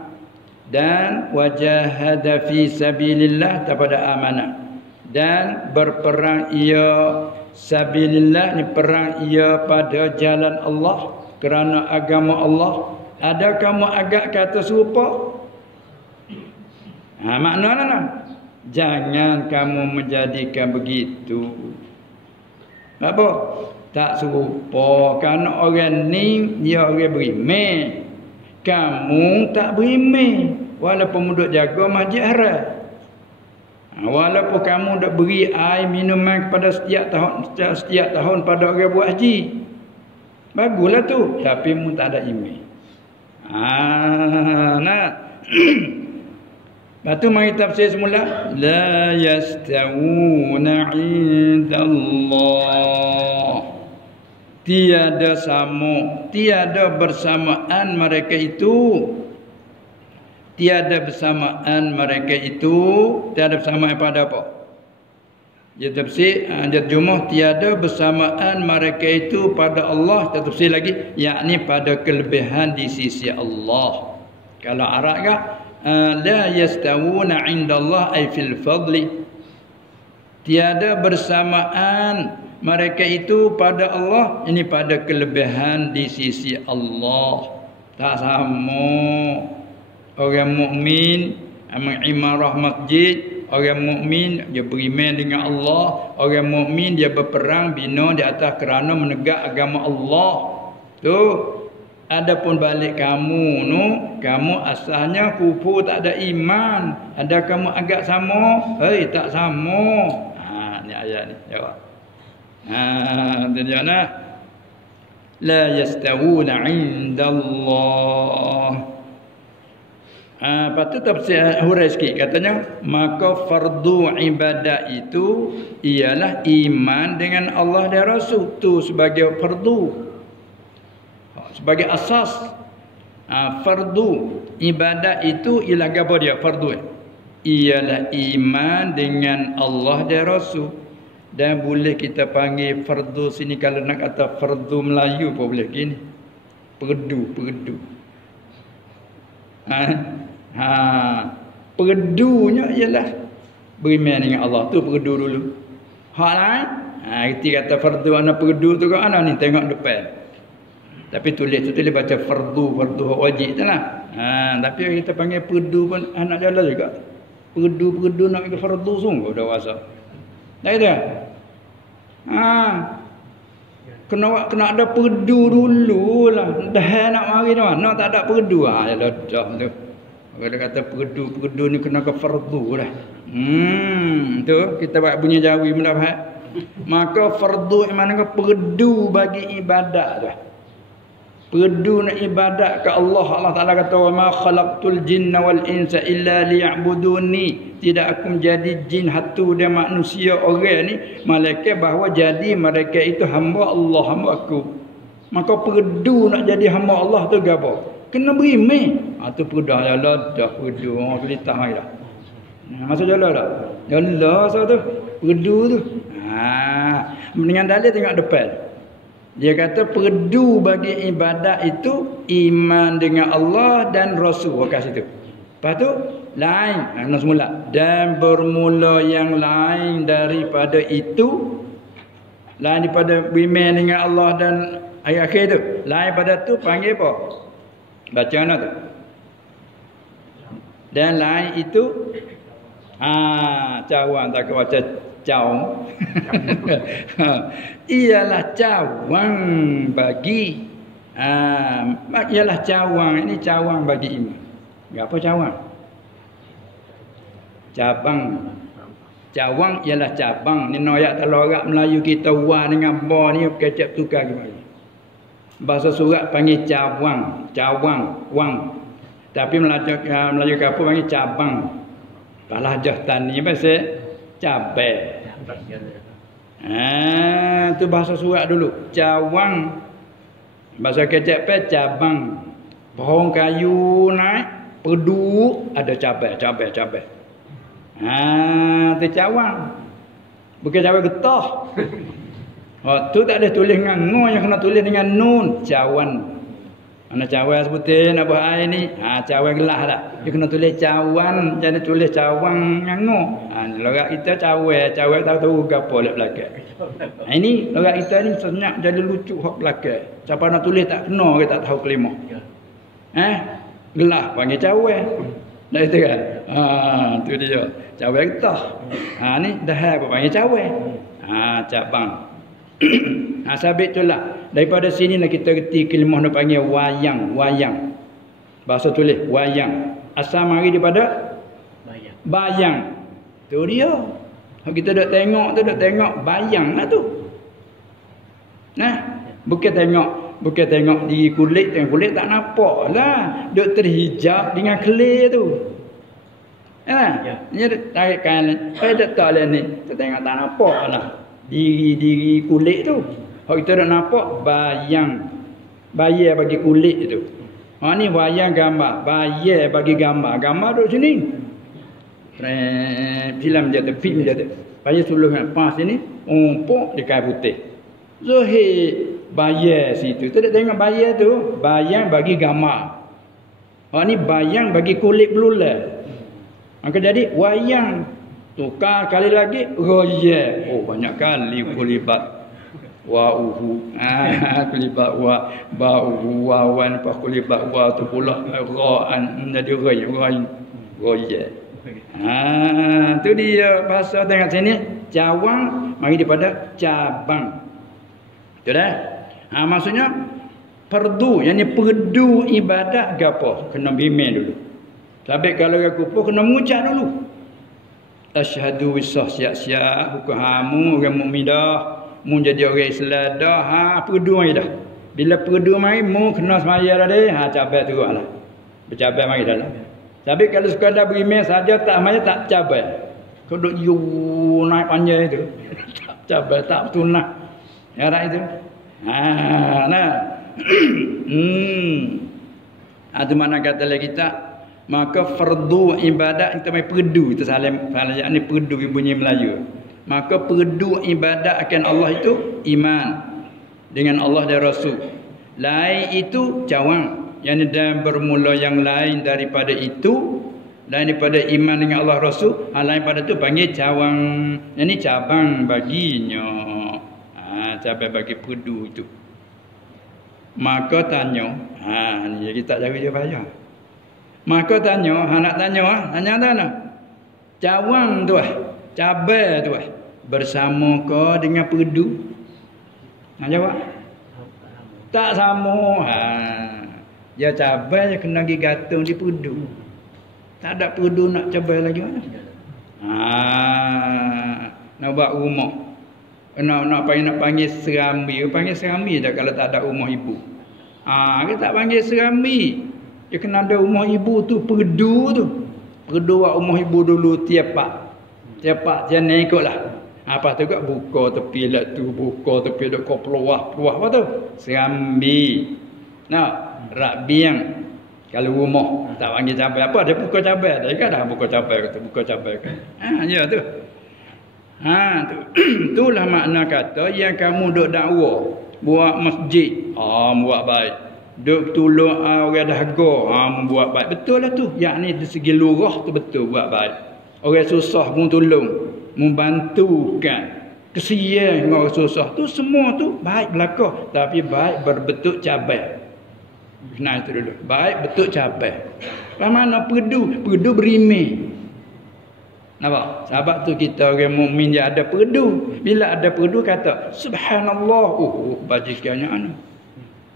dan wajahada fi sabilillah kepada amanah dan berperang ia sabilillah ni perang ia pada jalan Allah kerana agama Allah. Ada kamu agak kata serupa? Maknanya jangan kamu menjadikan begitu. Apa? Tak serupa kerana orang ni dia orang beriman. Kamu tak beriman walaupun duduk jaga Masjid Haram. Walaupun kamu dak beri air minuman kepada setiap tahun pada orang buat haji. Baguslah tu, tapi mu tak ada iman. Lepas tu mari tafsir semula. La yastawuna indallah. Tiada bersamaan mereka itu. Tiada bersamaan pada apa? Dia tafsir, dia terjemah tiada bersamaan mereka itu pada Allah. Dia tafsir lagi, yakni pada kelebihan di sisi Allah. Kalau Arab kah? La yastawuna indallah ay fil fadli. Tiada bersamaan mereka itu pada Allah, ini pada kelebihan di sisi Allah. Tak sama. Orang mukmin mengimarah masjid, orang mukmin dia beriman dengan Allah, orang mukmin dia berperang bina di atas kerana menegak agama Allah. Tu adapun balik kamu kamu asalnya kufur tak ada iman. Ada kamu agak sama? Tak sama. Ni ayat ni jawab. Jadi la yastawuna indallah. Lepas tu tafsir hurai sikit katanya, maka fardu ibadah itu ialah iman dengan Allah dan Rasul tu sebagai fardu, sebagai asas. Fardu ibadah itu ialah apa dia fardu? Ialah iman dengan Allah dan Rasul. Dan boleh kita panggil fardu sini, kalau nak kata fardu Melayu pun boleh gini, perdu. Perdunya ialah beriman dengan Allah tu, perdu dulu. Hak lain, kita kata fardu ana perdu tu kan ana ni tengok depan. Tapi tulis baca fardu wajib lah. Tapi kita panggil perdu pun anak jalan juga. Perdu nak panggil fardu sungguh dah wasa. Tak ada. Kena ada perdu dulu lah. Dah nak mari mana tak ada perdu. Ya dah tu. Kalau kata perdu ni kena ke fardu lah. Tu kita buat bunyi Jawi mula. Maka fardu mana ke perdu bagi ibadat dah. Perdu nak ibadat ke Allah. Allah Taala kata wa ma khalaqtul jinna wal insa illa liya'buduni. Tidak aku menjadi jin, hatu dan manusia orang ni malaikat bahawa jadi mereka itu hamba Allah, hamba aku. Maka perdu nak jadi hamba Allah tu gapo? Kena beriman. Tu perdu ya Allah dah perdu orang kelitah mai dah. Masuk jalan dah. Jalan so tu perdu tu. Dengan dalil tengok depan. Dia kata perdu bagi ibadat itu iman dengan Allah dan Rasul kat situ. Lepas tu lain nak semula dan bermula yang lain daripada itu, lain daripada beriman dengan Allah dan ayat akhir tu, lain pada tu panggil apa? Baca mana tu? Dan lain itu cawan tak baca caung. Ialah cawang bagi ialah cawang, ini cawang bagi iman. Apa cawang? Cawang ialah cabang. Ni noyak kalau orang Melayu kita wa dengan ba ni kecap tukar gimana. Bahasa surat panggil cawang, wang. Tapi Melayu kapur panggil cabang. Balajah tani bahasa cabai. Tu bahasa surat dulu. Cawang. Bahasa kecap cabang. Pohon kayu naik, perdu ada cabai. Tu cawang. Bukan cabai getah. Tu tak ada tulis dengan ngo, yang kena tulis dengan nun. Cawan. Mana cawan sebutin apa air ni? Cawan gelas dah. Dia kena tulis cawan, jangan tulis cawang dengan ngo. Lorak kita cawan tahu gapo lek belakang. Ini lorak kita ni senyap jadi lucu hak belakang. Siapa nak tulis tak kena ke tak tahu kelima. Gelas panggil cawan. Dah itu kan? Tu dia. Cawan getah. Ni dah apa panggil cawan. Cabang. Sabit itulah. Daripada sini nak kita reti kalimah nak panggil wayang. Bahasa tulis wayang. Asal mari daripada bayang. Tu dia. Kalau kita dok tengok bayang lah tu. Bukan tengok di kulit tak nampak lah. Dok terhijab dengan kelih tu. Ni tarikkan. Saya tak lah ni. Kita tengok tak nampak lah. Diri kulit tu. Kalau kita dah nampak bayang bagi kulit tu. Ni wayang gambar, bayang bagi gambar. Gambar duduk sini. Film je tu. Bayang suluh pas sini, umpuk di kain putih. Zohir bayang situ. Tu dah tengok bayang tu, bayang bagi gambar. Ni bayang bagi kulit belulang. Maka jadi wayang. Tukar kali lagi roya. Banyak kali kulibat. Wa'uhu. Kulibat wa ba'uhu wawan pa kulibat wa tu pula ra'an menjadi roya. Tu dia bahasa tengok sini cawang mari daripada cabang. Tu dah. Maksudnya perdu, yang ni perdu ibadat gapo? Kena bimbing dulu. Tapi kalau orang kufur kena mengucap dulu. Asyhadu wisah siap-siap hukum hamu orang mukmin dah, mu jadi orang Islam dah. Perdu mari dah. Bila perdu mari mu kena semaya dah deh. Cabai tu lah. Bercabai mari dah lah. Tapi kalau sekadar beriman saja tak maya tak cabai. Kau duk you naik panjang itu. Tak cabai, tak tunah. Ya rak itu. Nah. Itu mana kata lagi kita, maka fardu ibadat kita mai perdu itu salam ni perdu bunyi Melayu. Maka perdu ibadat akan Allah itu iman dengan Allah dan Rasul. Lain itu cawang, yang dan bermula yang lain daripada itu, lain daripada iman dengan Allah Rasul, lain pada tu panggil cawang. Ini cabang baginya. Cabang bagi perdu itu. Maka tanya, ni kita cari je payah. Maka tanya, nak tanya, tanya. Cawang tu cabai tu bersama ke dengan perdu? Nak jawab? Tak sama. Dia cabai je kena pergi gantung di perdu. Tak ada perdu nak cabai lagi mana? Nak buat rumah. Nak panggil serambi. Panggil serambi dah kalau tak ada rumah ibu. Kita tak panggil serambi. Dia kena ada rumah ibu tu, perdu tu. Perdu buat rumah ibu dulu tiap jangan ikutlah. Apa tu kat buka tepi lah tu, buka tepi dak kau peluah apa tu? Serambi. Rak biang. Kalau rumah tak panggil cabai apa, dia buka cabai. Dia kan dah buka cabai kata, buka cabai kan. Ya tu. Itulah makna kata yang kamu duk dakwa buat masjid, buat baik. Duk tolong orang dahaga, membuat baik. Betul lah tu. Yakni dari segi lurah tu betul buat baik. Orang susah pun tolong, membantukan. Kesian dengan orang susah tu semua tu baik belaka, tapi baik berbentuk cabai. Nah itu dulu. Baik bentuk cabai. Mana perdu? Perdu berimeh. Nampak? Sebab tu kita orang mukmin dia ada perdu. Bila ada perdu kata subhanallah, bajikannya anu.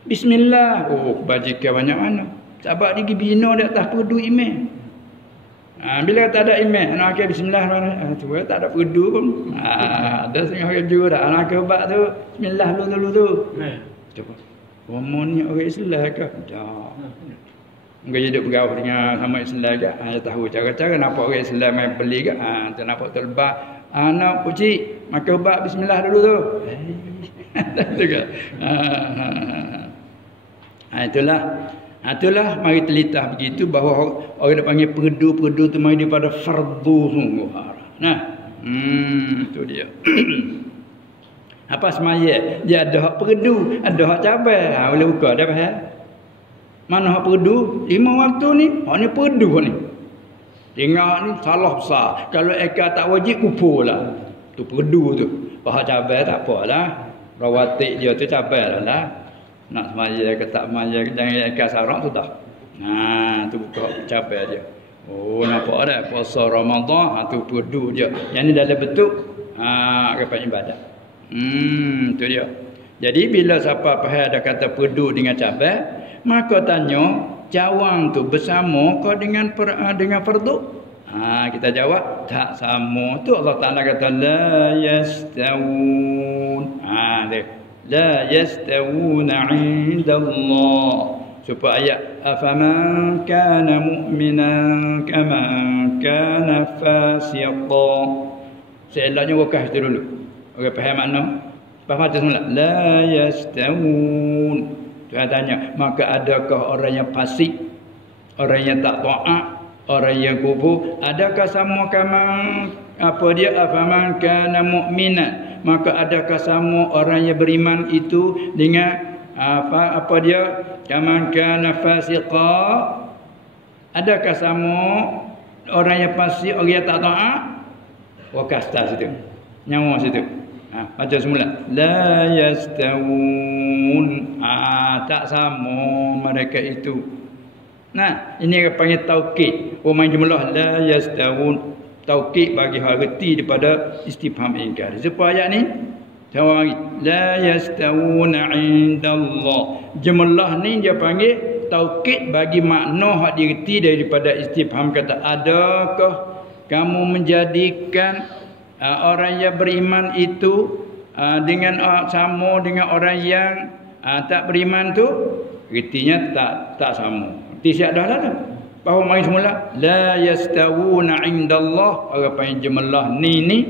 Bismillah, bajikan banyak mana. Sebab dia bina di atas perdu iman. Bila tak ada iman, nak ke bismillah, tu tak ada perdu pun. Ada setengah orang juga dah nak ke ubat tu. Bismillah dulu tu. Coba. Romonnya orang Islam ke? Tak. Mungkin hidup bergaul dengan sama Islam ke? Dia tahu cara-cara nampak orang Islam main beli ke? Tu nampak terbang. Nak pucik, makan ubat bismillah dulu tu. Tu ke? Itulah mari telitah begitu bahawa orang dia panggil perdu tu mari daripada fardu sungguh. Itu dia. Apa semaya? Dia ada hak perdu, ada hak cabai. Boleh buka dah faham? Mana hak perdu? 5 waktu ni, hak ni perdu ni. Tengok ni salah besar. Kalau ekar tak wajib kupurlah. Tu perdu tu. Hak cabai tak apalah. Rawatib dia tu cabai lah. Nak semaya ke tak semaya jangan ikat sarang tu dah. Tu buka cabai dia. Nampak dah puasa Ramadan tu perdu dia. Yang ni dalam bentuk kepada ibadat. Tu dia. Jadi bila siapa faham ada kata perdu dengan cabai, maka tanya cawang tu bersama ke dengan fardu? Kita jawab tak sama. Tu Allah Taala kata la yastawun. La yastawuna 'inda Allah. Supaya ayat afaman kana mu'minan kaman kana fasiqan. Selahnya wakah tu dulu. Orang faham makna? Faham tu semula. La yastawun. Tuhan tanya, maka adakah orang yang fasik, orang yang tak taat, orang yang kufur, adakah sama kaman afaman kana mu'minan? Maka adakah sama orang yang beriman itu dengan apa dia kaman kana fasiqa? Adakah sama orang yang fasik, orang yang tak taat? Wakasta situ. Nyawa situ. Baca semula. La yastawun. Tak sama mereka itu. Ini yang panggil taukid. Orang jumlah la yastawun. Taukid bagi hal reti daripada istifham ingkar. Supaya ni jawab lagi la yastawuna 'indallah. Jumlah ni dia panggil taukid bagi makna hak direti daripada istifham kata adakah kamu menjadikan orang yang beriman itu dengan sama dengan orang yang tak beriman tu? Retinya tak sama. Reti siap dah lah tu. bahawa mari semula la yastawuna indallah, orang panggil jemalah ni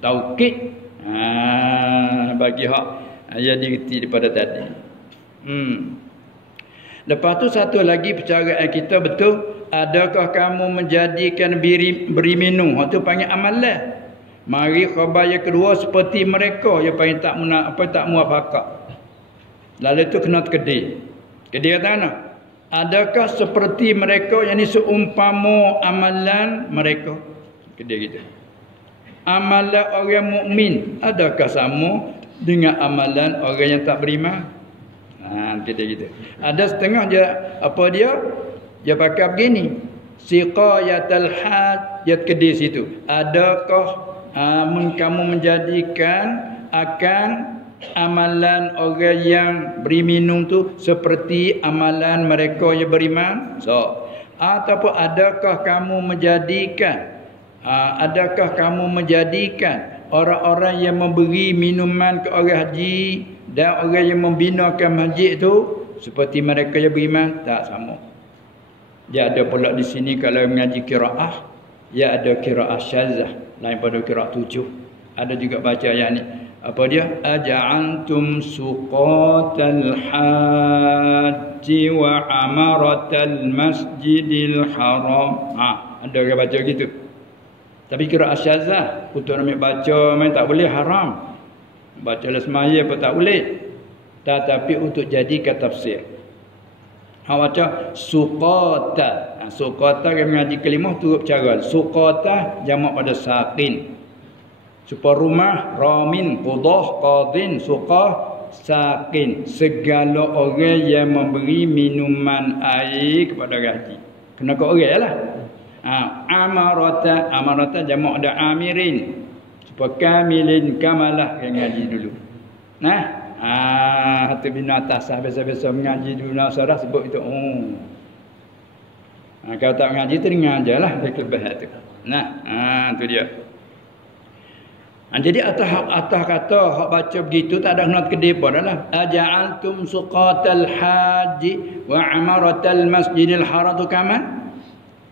taukid bagi hak yang direti daripada tadi. Lepas tu satu lagi percaraan kita betul, adakah kamu menjadikan beri minum, hak tu panggil amalan. Mari khabar yang kedua seperti mereka yang panggil tak muafakah. Lalu tu kena kedai. Kedai kata mana? Adakah seperti mereka yang ni seumpama amalan mereka? Kedai kita. Amalan orang mukmin adakah sama dengan amalan orang yang tak beriman? Kedai kita. Ada setengah dia apa dia? Dia pakai begini. Siqayatul haj, dia kedai situ. Adakah kamu menjadikan akan amalan orang yang beri minum tu seperti amalan mereka yang beriman? So, ataupun adakah kamu menjadikan orang-orang yang memberi minuman ke orang haji dan orang yang membinakan masjid tu seperti mereka yang beriman? Tak sama. Dia ada pula di sini kalau mengaji qiraah, dia ada qiraah syazah lain pada qiraat 7. Ada juga baca ayat ni. Apa dia? Aja'antum suqatal haji wa amaratal masjidil haram. Ada orang baca gitu. Tapi qiraat syazah untuk nak baca main tak boleh, haram. Baca la semaya pun tak boleh. Tetapi untuk jadikan tafsir. Baca suqata. Suqata yang mengaji kalimah turut cara. Suqata jamak pada saqin. Supaya rumah, ramin, qudah, qadin, suqah, saqin. Segala orang yang memberi minuman air kepada haji. Kena ke orang lah. Amarata jamak ada amirin. Supaya kamilin kamalah yang ngaji dulu. Hati bina atas biasa-biasa mengaji dulu nasarah sebut itu. Kalau tak mengaji teringat je lah dia kelebihan tu. Tu dia. Jadi atas kata hak baca begitu tak ada kena kedai pun dah. Aja'altum suqatal haji wa amaratal masjidil haram tu kaman.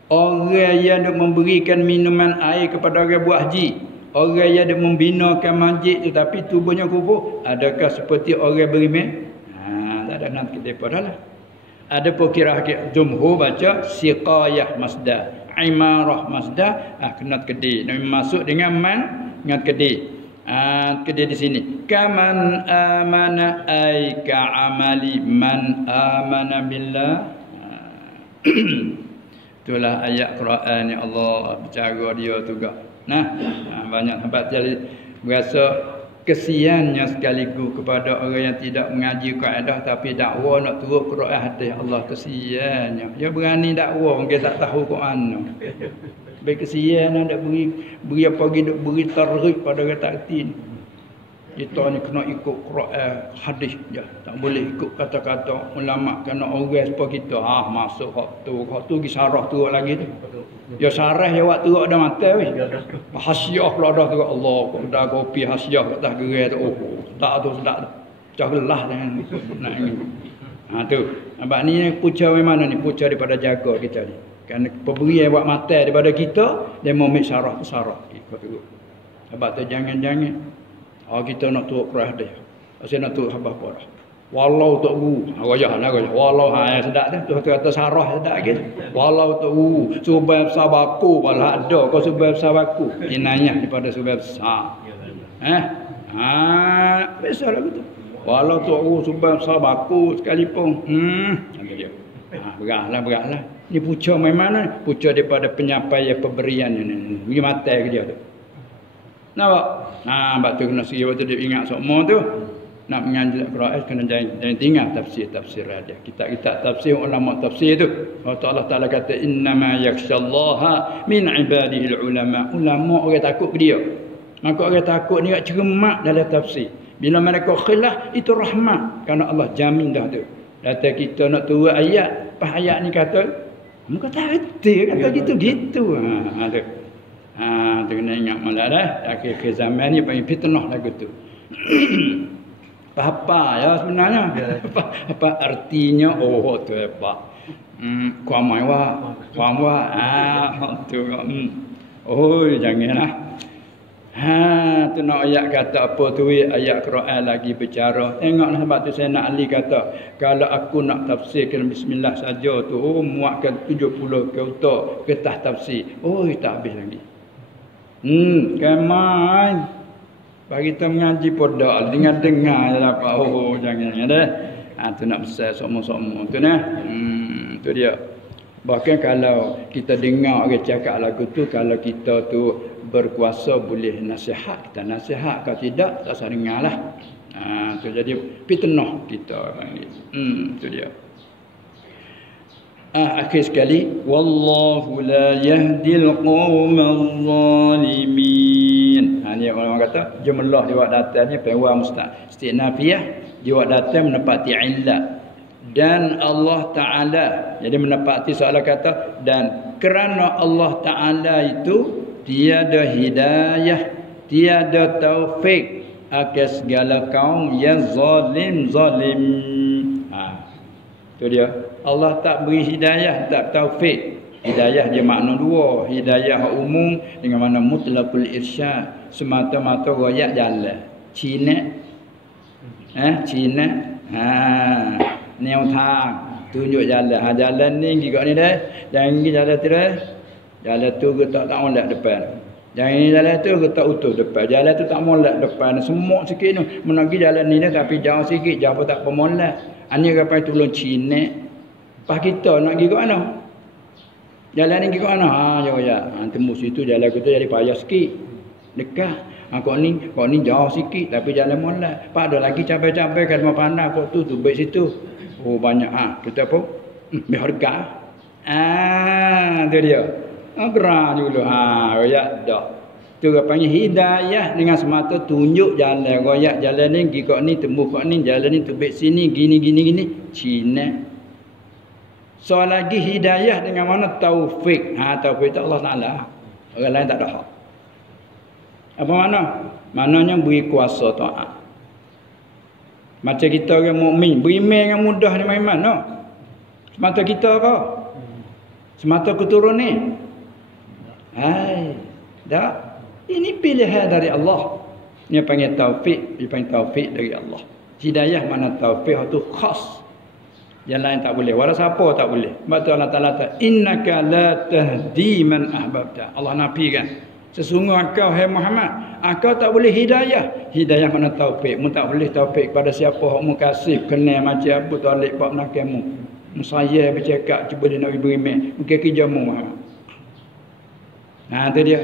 Orang yang memberikan minuman air kepada orang buat haji, orang yang membinakan masjid tu tapi tubuhnya kubur, adakah seperti orang beriman? Tak ada kena kedai pun dah. Ada perkiraan jumhur baca siqayah masdar, imarah masdar, kena kedai. Nak masuk dengan man dengan kedai. Kedai di sini. Kaman amana ay ka'amali man amana billah. Itulah ayat Quran yang Allah bercara dia juga. Banyak tempat jadi berasa kesiannya sekaligus kepada orang yang tidak mengaji kaedah tapi dakwah nak turut Quran hadis Allah, kesiannya. Dia berani dakwah mungkin tak tahu Quran. Baik kesian nak beri apa lagi nak beri targhib pada orang tak erti. Kita ni kena ikut Quran hadis je. Tak boleh ikut kata-kata ulama, kena orang supaya kita masuk hak tu pergi sarah tu lagi tu. Ya sarah ya waktu ada mata weh. Hasiah pula dah tu Allah kau dah kopi hasiah kat atas gerai tu. Tak tu sedap tu. Pecah belah jangan nak ini. Tu. Nampak ni puca mana ni? Puca daripada jaga kita ni. Kerana pemberian buat mata daripada kita, dia mau ambil syarah tu syarah. Ikut. Sebab tu jangan-jangan kita nak turut kerah dia. Saya nak turut apa-apa dah. Walau tak rayah walau sedap dah. Tu kata syarah sedap gitu. Walau tak subab sabaku wala ada kau subab sabaku. Kinayah daripada subab besar. Biasa lah gitu. Walau tak subab sabaku sekalipun. Ada dia. Beratlah. Ni puca main mana? Puca daripada penyampaian pemberian ni. Pergi mata ke dia tu. Nampak? Sebab tu kena segi waktu dia ingat semua tu. Nak mengaji Quran kena jangan tinggal tafsir dia. Kitab-kitab tafsir ulama tafsir tu. Allah Taala kata innama yakhshallaha min ibadihi ulama. Ulama orang takut ke dia. Maka orang takut ni cermat dalam tafsir. Bila mereka khilaf itu rahmat kerana Allah jamin dah tu. Kata kita nak turun ayat, pas ayat ni kata muka tak reti kata gitu. Tu kena ingat malah dah. Akhir zaman ni panggil fitnah lagu tu. Tak apa ya sebenarnya. Apa artinya? Oh tu apa? ความหมายว่าความว่าtu oh janganlah. Tu nak ayat kata apa tu ayat Quran lagi bercara. Tengoklah sebab tu saya nak Ali kata kalau aku nak tafsirkan bismillah saja tu muatkan 70 kata ketah tafsir. Oh tak habis lagi. Kemai bagi kita mengaji podak dengar je dapat. Oh jangan dah. Tu nak besar semua-semua tu nah. Tu dia. Bahkan kalau kita dengar orang cakap lagu tu, kalau kita tu berkuasa boleh nasihat, kita nasihat. Kalau tidak, tak usah dengar lah. Tu jadi fitnah kita. Tu dia. Akhir sekali, wallahu la yahdil qawmal zalimin. Ni orang kata jumlah di waktu datang ni pewa mustinafiyah, di waktu datang menepati illat. Dan Allah Ta'ala, jadi menepati soalan kata, dan kerana Allah Ta'ala itu tiada hidayah, tiada taufik akan segala kaum yang zalim. Itu dia. Allah tak beri hidayah, tak taufik. Hidayah dia makna dua. Hidayah umum dengan makna mutlaqul irsyad, semata-mata royak jalan. Cina. Neo thang tunjuk jalan. Jalan ni gigak ni dah. Jangan pergi jalan tu dah. Jalan tu tak molek depan. Jangan ni jalan tu tak utuh depan. Jalan tu tak molek depan. Semua sikit ni. Menagi jalan ni dah tapi jauh sikit. Jauh tak pemolek. Hanya kapai tolong Cina. Pas kita nak pergi ke mana? Jalan ni pergi ke mana? Ya. Tembus situ jalan kita jadi payah sikit. Dekat. Kau ni jauh sikit tapi jalan molek. Pak ada lagi capai-capai kalau mau pandang kau tu baik situ. Oh banyak kita pun berharga. Tu dia. Gerah dulu royak dah. Tu panggil hidayah dengan semata tunjuk jalan. Royak jalan ni pergi kau ni tembus kau ni jalan ni tu baik sini gini. Cina. Soal lagi hidayah dengan mana taufik. Taufik itu Allah Ta'ala. Orang lain tak ada hak. Apa makna? Maknanya beri kuasa taat. Macam kita orang mukmin, beriman dengan mudah ni iman no. Semata kita ke? Semata keturunan ni. Tak. Ini pilihan dari Allah. Dia panggil taufik, dari Allah. Hidayah mana taufik itu khas. Yang lain tak boleh. Walau siapa tak boleh. Sebab tu Allah Ta'ala kata, innaka la tahdi man ahbabta. Allah nafikan. Sesungguhnya kau hai Muhammad, kau tak boleh hidayah. Hidayah mana taufik. Mu tak boleh taufik pada siapa hak mu kasih kenal macam Abu Talib pak nakemu. Saya bercakap cuba dia nak beriman. Mungkin kerja mu Muhammad. Tu dia.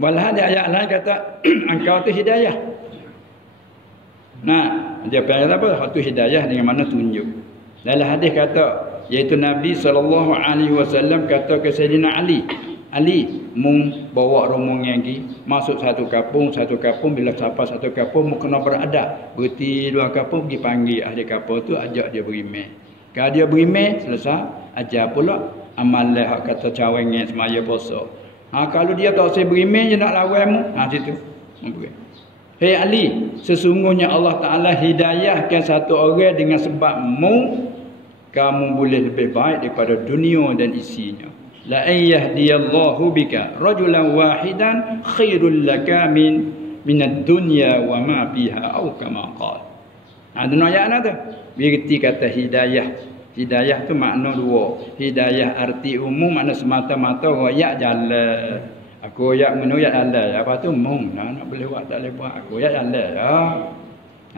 Walah di ayat lain kata engkau tu hidayah. Dia panggil apa? Hak tu hidayah dengan mana tunjuk. Dalam hadis kata iaitu Nabi SAW kata ke Sayyidina Ali mung bawa rombongan pergi masuk satu kampung bila sampai satu kampung mu kena beradab. Berhenti dua kampung pergi panggil ahli kampung tu ajak dia beriman. Kalau dia beriman selesai ajar pula amalan hak kata cawangan semaya puasa. Kalau dia tak usah beriman je nak lawan mu situ. Hei Ali, sesungguhnya Allah Ta'ala hidayahkan satu orang dengan sebab kamu boleh lebih baik daripada dunia dan isinya. La yahdiyallahu bika rajulan wahidan khairul laka minad dunya wa ma fiha atau kama qala. Ada ayat tu. Berarti kata hidayah. Hidayah tu makna dua. Hidayah arti umum makna semata-mata royak jalan. Aku royak menuyat jalan. Apa tu nak boleh buat tak boleh buat. Aku royak jalan.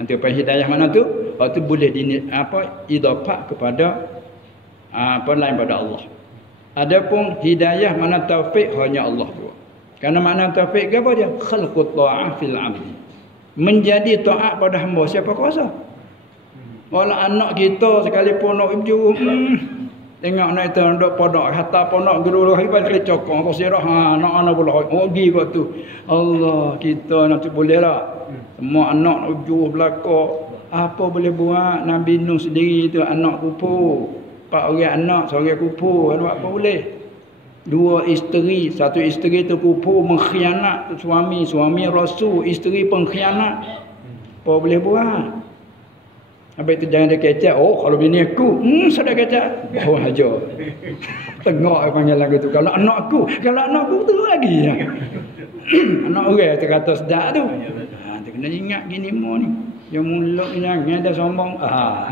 Nanti apa hidayah mana tu? Waktu boleh idafah kepada lain pada Allah. Adapun hidayah mana taufik hanya Allah tu. Karena makna taufik apa dia? Khalqut ta'ah fil 'abdi. Menjadi taat pada hamba siapa kuasa? Walau anak kita sekalipun nak uju tengok nak itu dok podok kata podok guru hibat kali cokong kau sirah anak-anak pula pergi kau tu. Allah kita nak bolehlah. Semua anak ujuh belaka. Apa boleh buat? Nabi Nuh sendiri tu anak kupu. 4 orang anak, seorang kupu. Apa boleh? 2 isteri, satu isteri tu kupu mengkhianat suami, suami rasul, isteri pengkhianat. Apa boleh buat? Habis itu jangan dia kecak. Oh, kalau bini aku, sudah kecak. Bawa aja. Tengok panggil lagu tu. Kalau anak aku tu lagi ya. Anak orang tu kata sedap tu. Dia kena ingat gini mo ni. Yang mulut ni jangan ada sombong.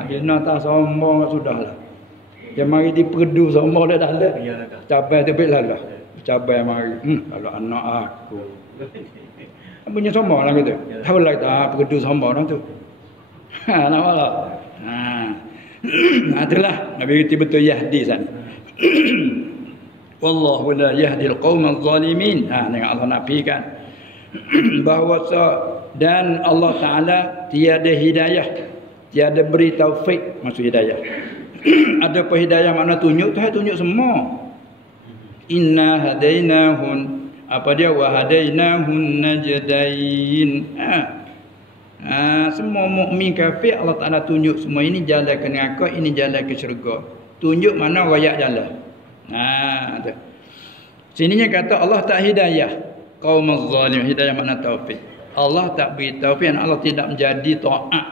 Kena tak sombong sudahlah. Yang mari diperdu sombong dah dah. Cabai tu belah lah. Cabai mari. Kalau anak aku. Punya sombong lah gitu. Tahu lah tak perdu sombong dah tu. Nampak tak? Itulah Nabi kata betul Yahdi sana. Wallahu la yahdil qaumal zalimin. Dengan Allah nafikan bahawa dan Allah Taala tiada hidayah, tiada beri taufik, maksud hidayah. Ada apa hidayah makna tunjuk, Tuhan tunjuk semua. Inna hadainahun, apa dia, wa hadainahun najdain. Semua mukmin kafir Allah Taala tunjuk semua ini jalan ke neraka, ini jalan ke syurga. Tunjuk mana royak jalan. Tu. Sininya kata Allah tak hidayah qaumaz zalim, hidayah makna taufik. Allah tak beri taufik, Allah tidak menjadi taat.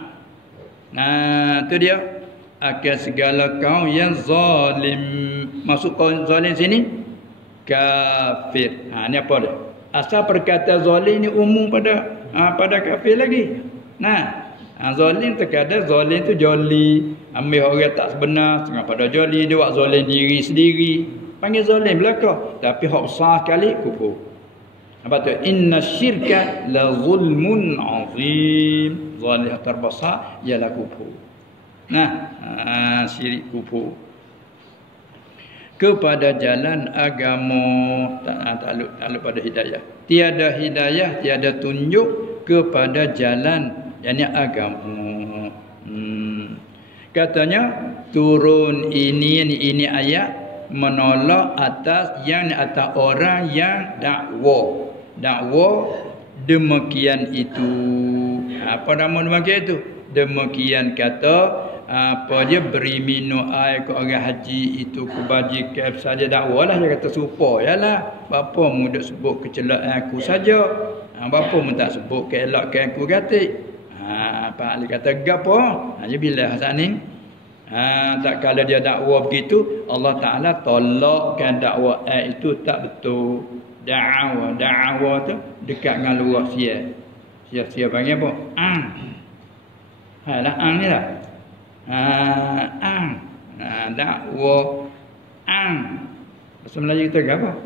Tu dia akan segala kaum yang zalim. Masuk kaum zalim sini kafir. Ni apa dia? Asal perkataan zalim ni umum pada kafir lagi. Zalim terkadang zalim tu joli, ambil orang tak sebenar, setengah pada joli, dia buat zalim diri sendiri. Panggil zalim belaka. Tapi hak besar sekali kufur. Apa tu? Inna syirka la zulmun azim. Zalim terbesar ialah kufur. Syirik kufur. Kepada jalan agama, takluk pada hidayah. Tiada hidayah, tiada tunjuk kepada jalan yakni agama. Katanya turun ini ayat menolak atas orang yang dakwa demikian itu. Apa nama demikian itu? Demikian kata apa dia beri minum air ke orang haji itu kebajikan saja dakwa lah. Dia kata supayalah bapa mu dak sebut kecelakaan aku saja. Bapa mu tak sebut kelakkan aku katik. Pak Ali kata gapo? Dia bila hasan ni tak kala dia dakwa begitu Allah Taala tolakkan dakwa itu tak betul. Da'wa tu dekat dengan luar sia. Sia panggil apa? Ni lah. Dakwa bahasa Melayu kita apa?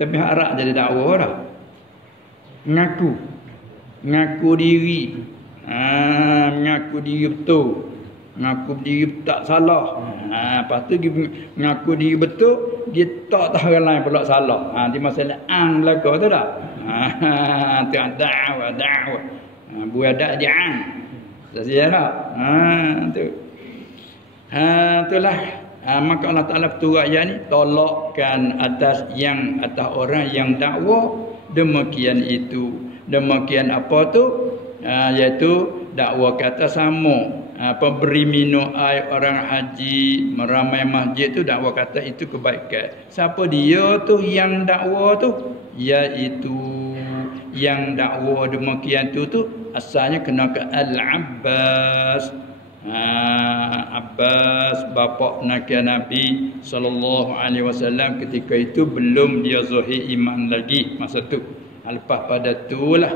Tapi harap jadi dakwa dah. Ngaku diri. Ngaku diri betul. Ngaku diri tak salah. Lepas tu ngaku diri betul, dia tak tahu orang lain pula salah. Di masalah belaka tu dah. Tu dakwa. Buadak dia Sia tak? Tu. Itulah. Maka Allah Taala turak ayat ni tolakkan atas orang yang dakwa demikian itu. Demikian apa tu? Iaitu dakwa kata sama. Beri minum air orang haji, meramai masjid tu dakwa kata itu kebaikan. Siapa dia tu yang dakwa tu? Iaitu yang dakwa demikian tu asalnya kena ke Al-Abbas. Abbas bapa Nabi sallallahu alaihi wasallam ketika itu belum dia zahir iman lagi masa tu. Lepas pada itulah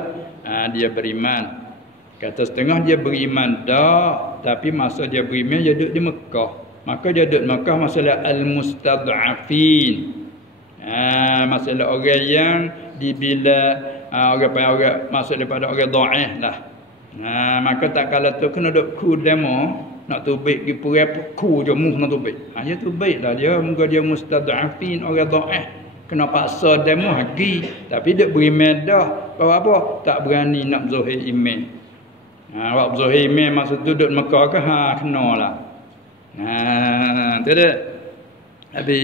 dia beriman. Kata setengah dia beriman dah, tapi masa dia beriman dia duduk di Mekah. Maka dia duduk di Mekah masalah al-mustad'afin. Masalah orang yang dibila orang masuk daripada orang dhaif lah. Maka tak kala tu kena duk ku demo nak tubik di pura ku je muh nak tubik. Dia tubik lah dia muka dia mustad'afin orang dhaif. Kena paksa demo lagi. Tapi dia beriman dah. Kau apa? Tak berani nak zahir iman. Waktu zahir iman masa tu duduk Mekah ke? Kena lah. Tu dia. Tapi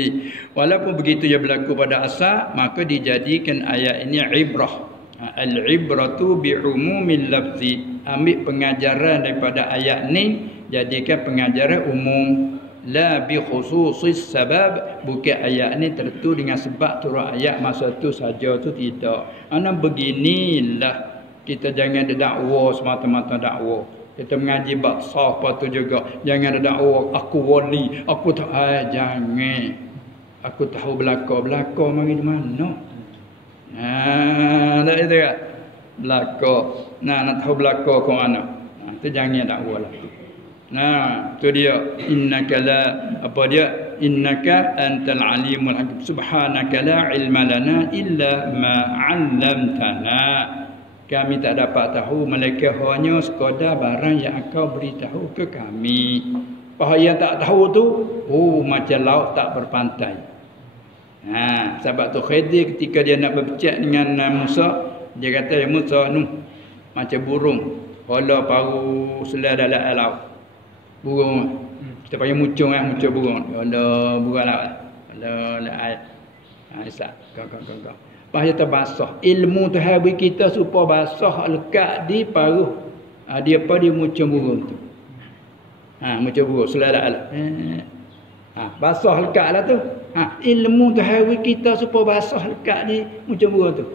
walaupun begitu dia berlaku pada asal, maka dijadikan ayat ini ibrah. Al-ibratu bi'umumil lafzi. Ambil pengajaran daripada ayat ni, jadikan pengajaran umum. La bi khususis sabab. Bukan ayat ni tertentu dengan sebab turun ayat masa tu saja tu tidak. Beginilah kita jangan dakwa semata-mata dakwa. Kita mengaji bab sah apa tu juga. Jangan ada aku wali, aku tak jangan. Aku tahu belaka mari di mana? Tak itu kan? Belaka. Nak tahu belaka ke mana? Tu jangan dakwa lah. Tu dia innaka la apa dia innaka antal alimul hakim subhanaka la ilma lana illa ma 'allamtana. Kami tak dapat tahu melainkan hanya sekadar barang yang engkau beritahu ke kami. Apa yang tak tahu tu macam laut tak berpantai. Sebab tu Khidir ketika dia nak berbincang dengan Musa, dia kata ya Musa macam burung kepala paruh selai dalam air laut. Burung kita panggil mucung mucung burung. Ada burung laut. Ada air. Isap. Kau. Pahaya terbasah. Ilmu tu habis kita supaya basah lekat di paruh. Dia mucung burung tu. Mucung burung selai dalam air. Basah lekat lah tu. Ilmu tu habis kita supaya basah lekat di mucung burung tu.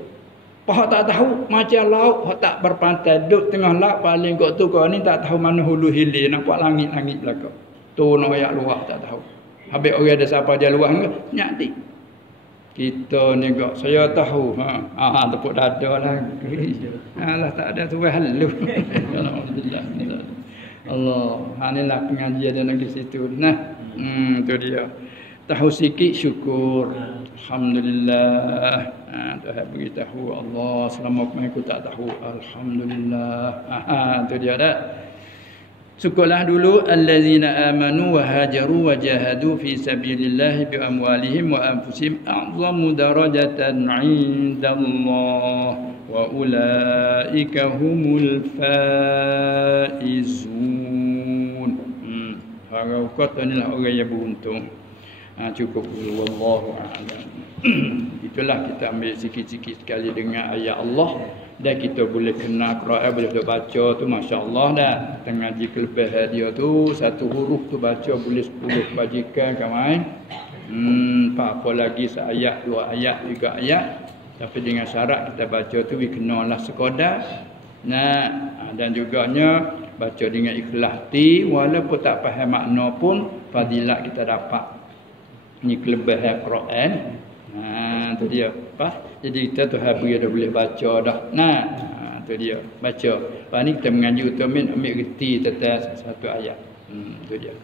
Pak tak tahu macam laut, pak tak berpantai duduk tengah laut paling kau tu kau ni tak tahu mana hulu hilir nampak langit-langit belakang. Tu nak ayat luar tak tahu. Habis orang ada siapa dia luar ni nyati. Kita ni kok saya tahu tepuk dada lagi. Alah tak ada tu halu. Alhamdulillah. Allah, inilah pengajian dia nak di situ. Tu dia. Tahu sikit syukur. Alhamdulillah. Tuhan beritahu Allah selama aku tak tahu. Alhamdulillah. Tu dia dah. Syukurlah dulu allazina amanu wa hajaru wa jahadu fi sabilillah bi amwalihim wa anfusihim a'zamu darajatan 'indallah wa ulaika humul faizun. Harap kata inilah orang yang beruntung. Cukup dulu wallahu a'lam. Itulah kita ambil sikit-sikit sekali dengan ayat Allah dan kita boleh kenal Quran, boleh baca tu masya-Allah dah. Kita ngaji kelebihan dia tu satu huruf tu baca boleh 10 kebajikan kawan. Apa lagi seayat, 2 ayat, 3 ayat. Tapi dengan syarat kita baca tu kenalah sekadar. Dan juganya baca dengan ikhlas hati walaupun tak faham makna pun fadilat kita dapat. Ni kelebihan Quran. Tu dia. Jadi kita tu habis dah boleh baca dah. Tu dia. Baca. Lepas ni kita mengaji utamin ambil reti tentang satu ayat. Tu dia.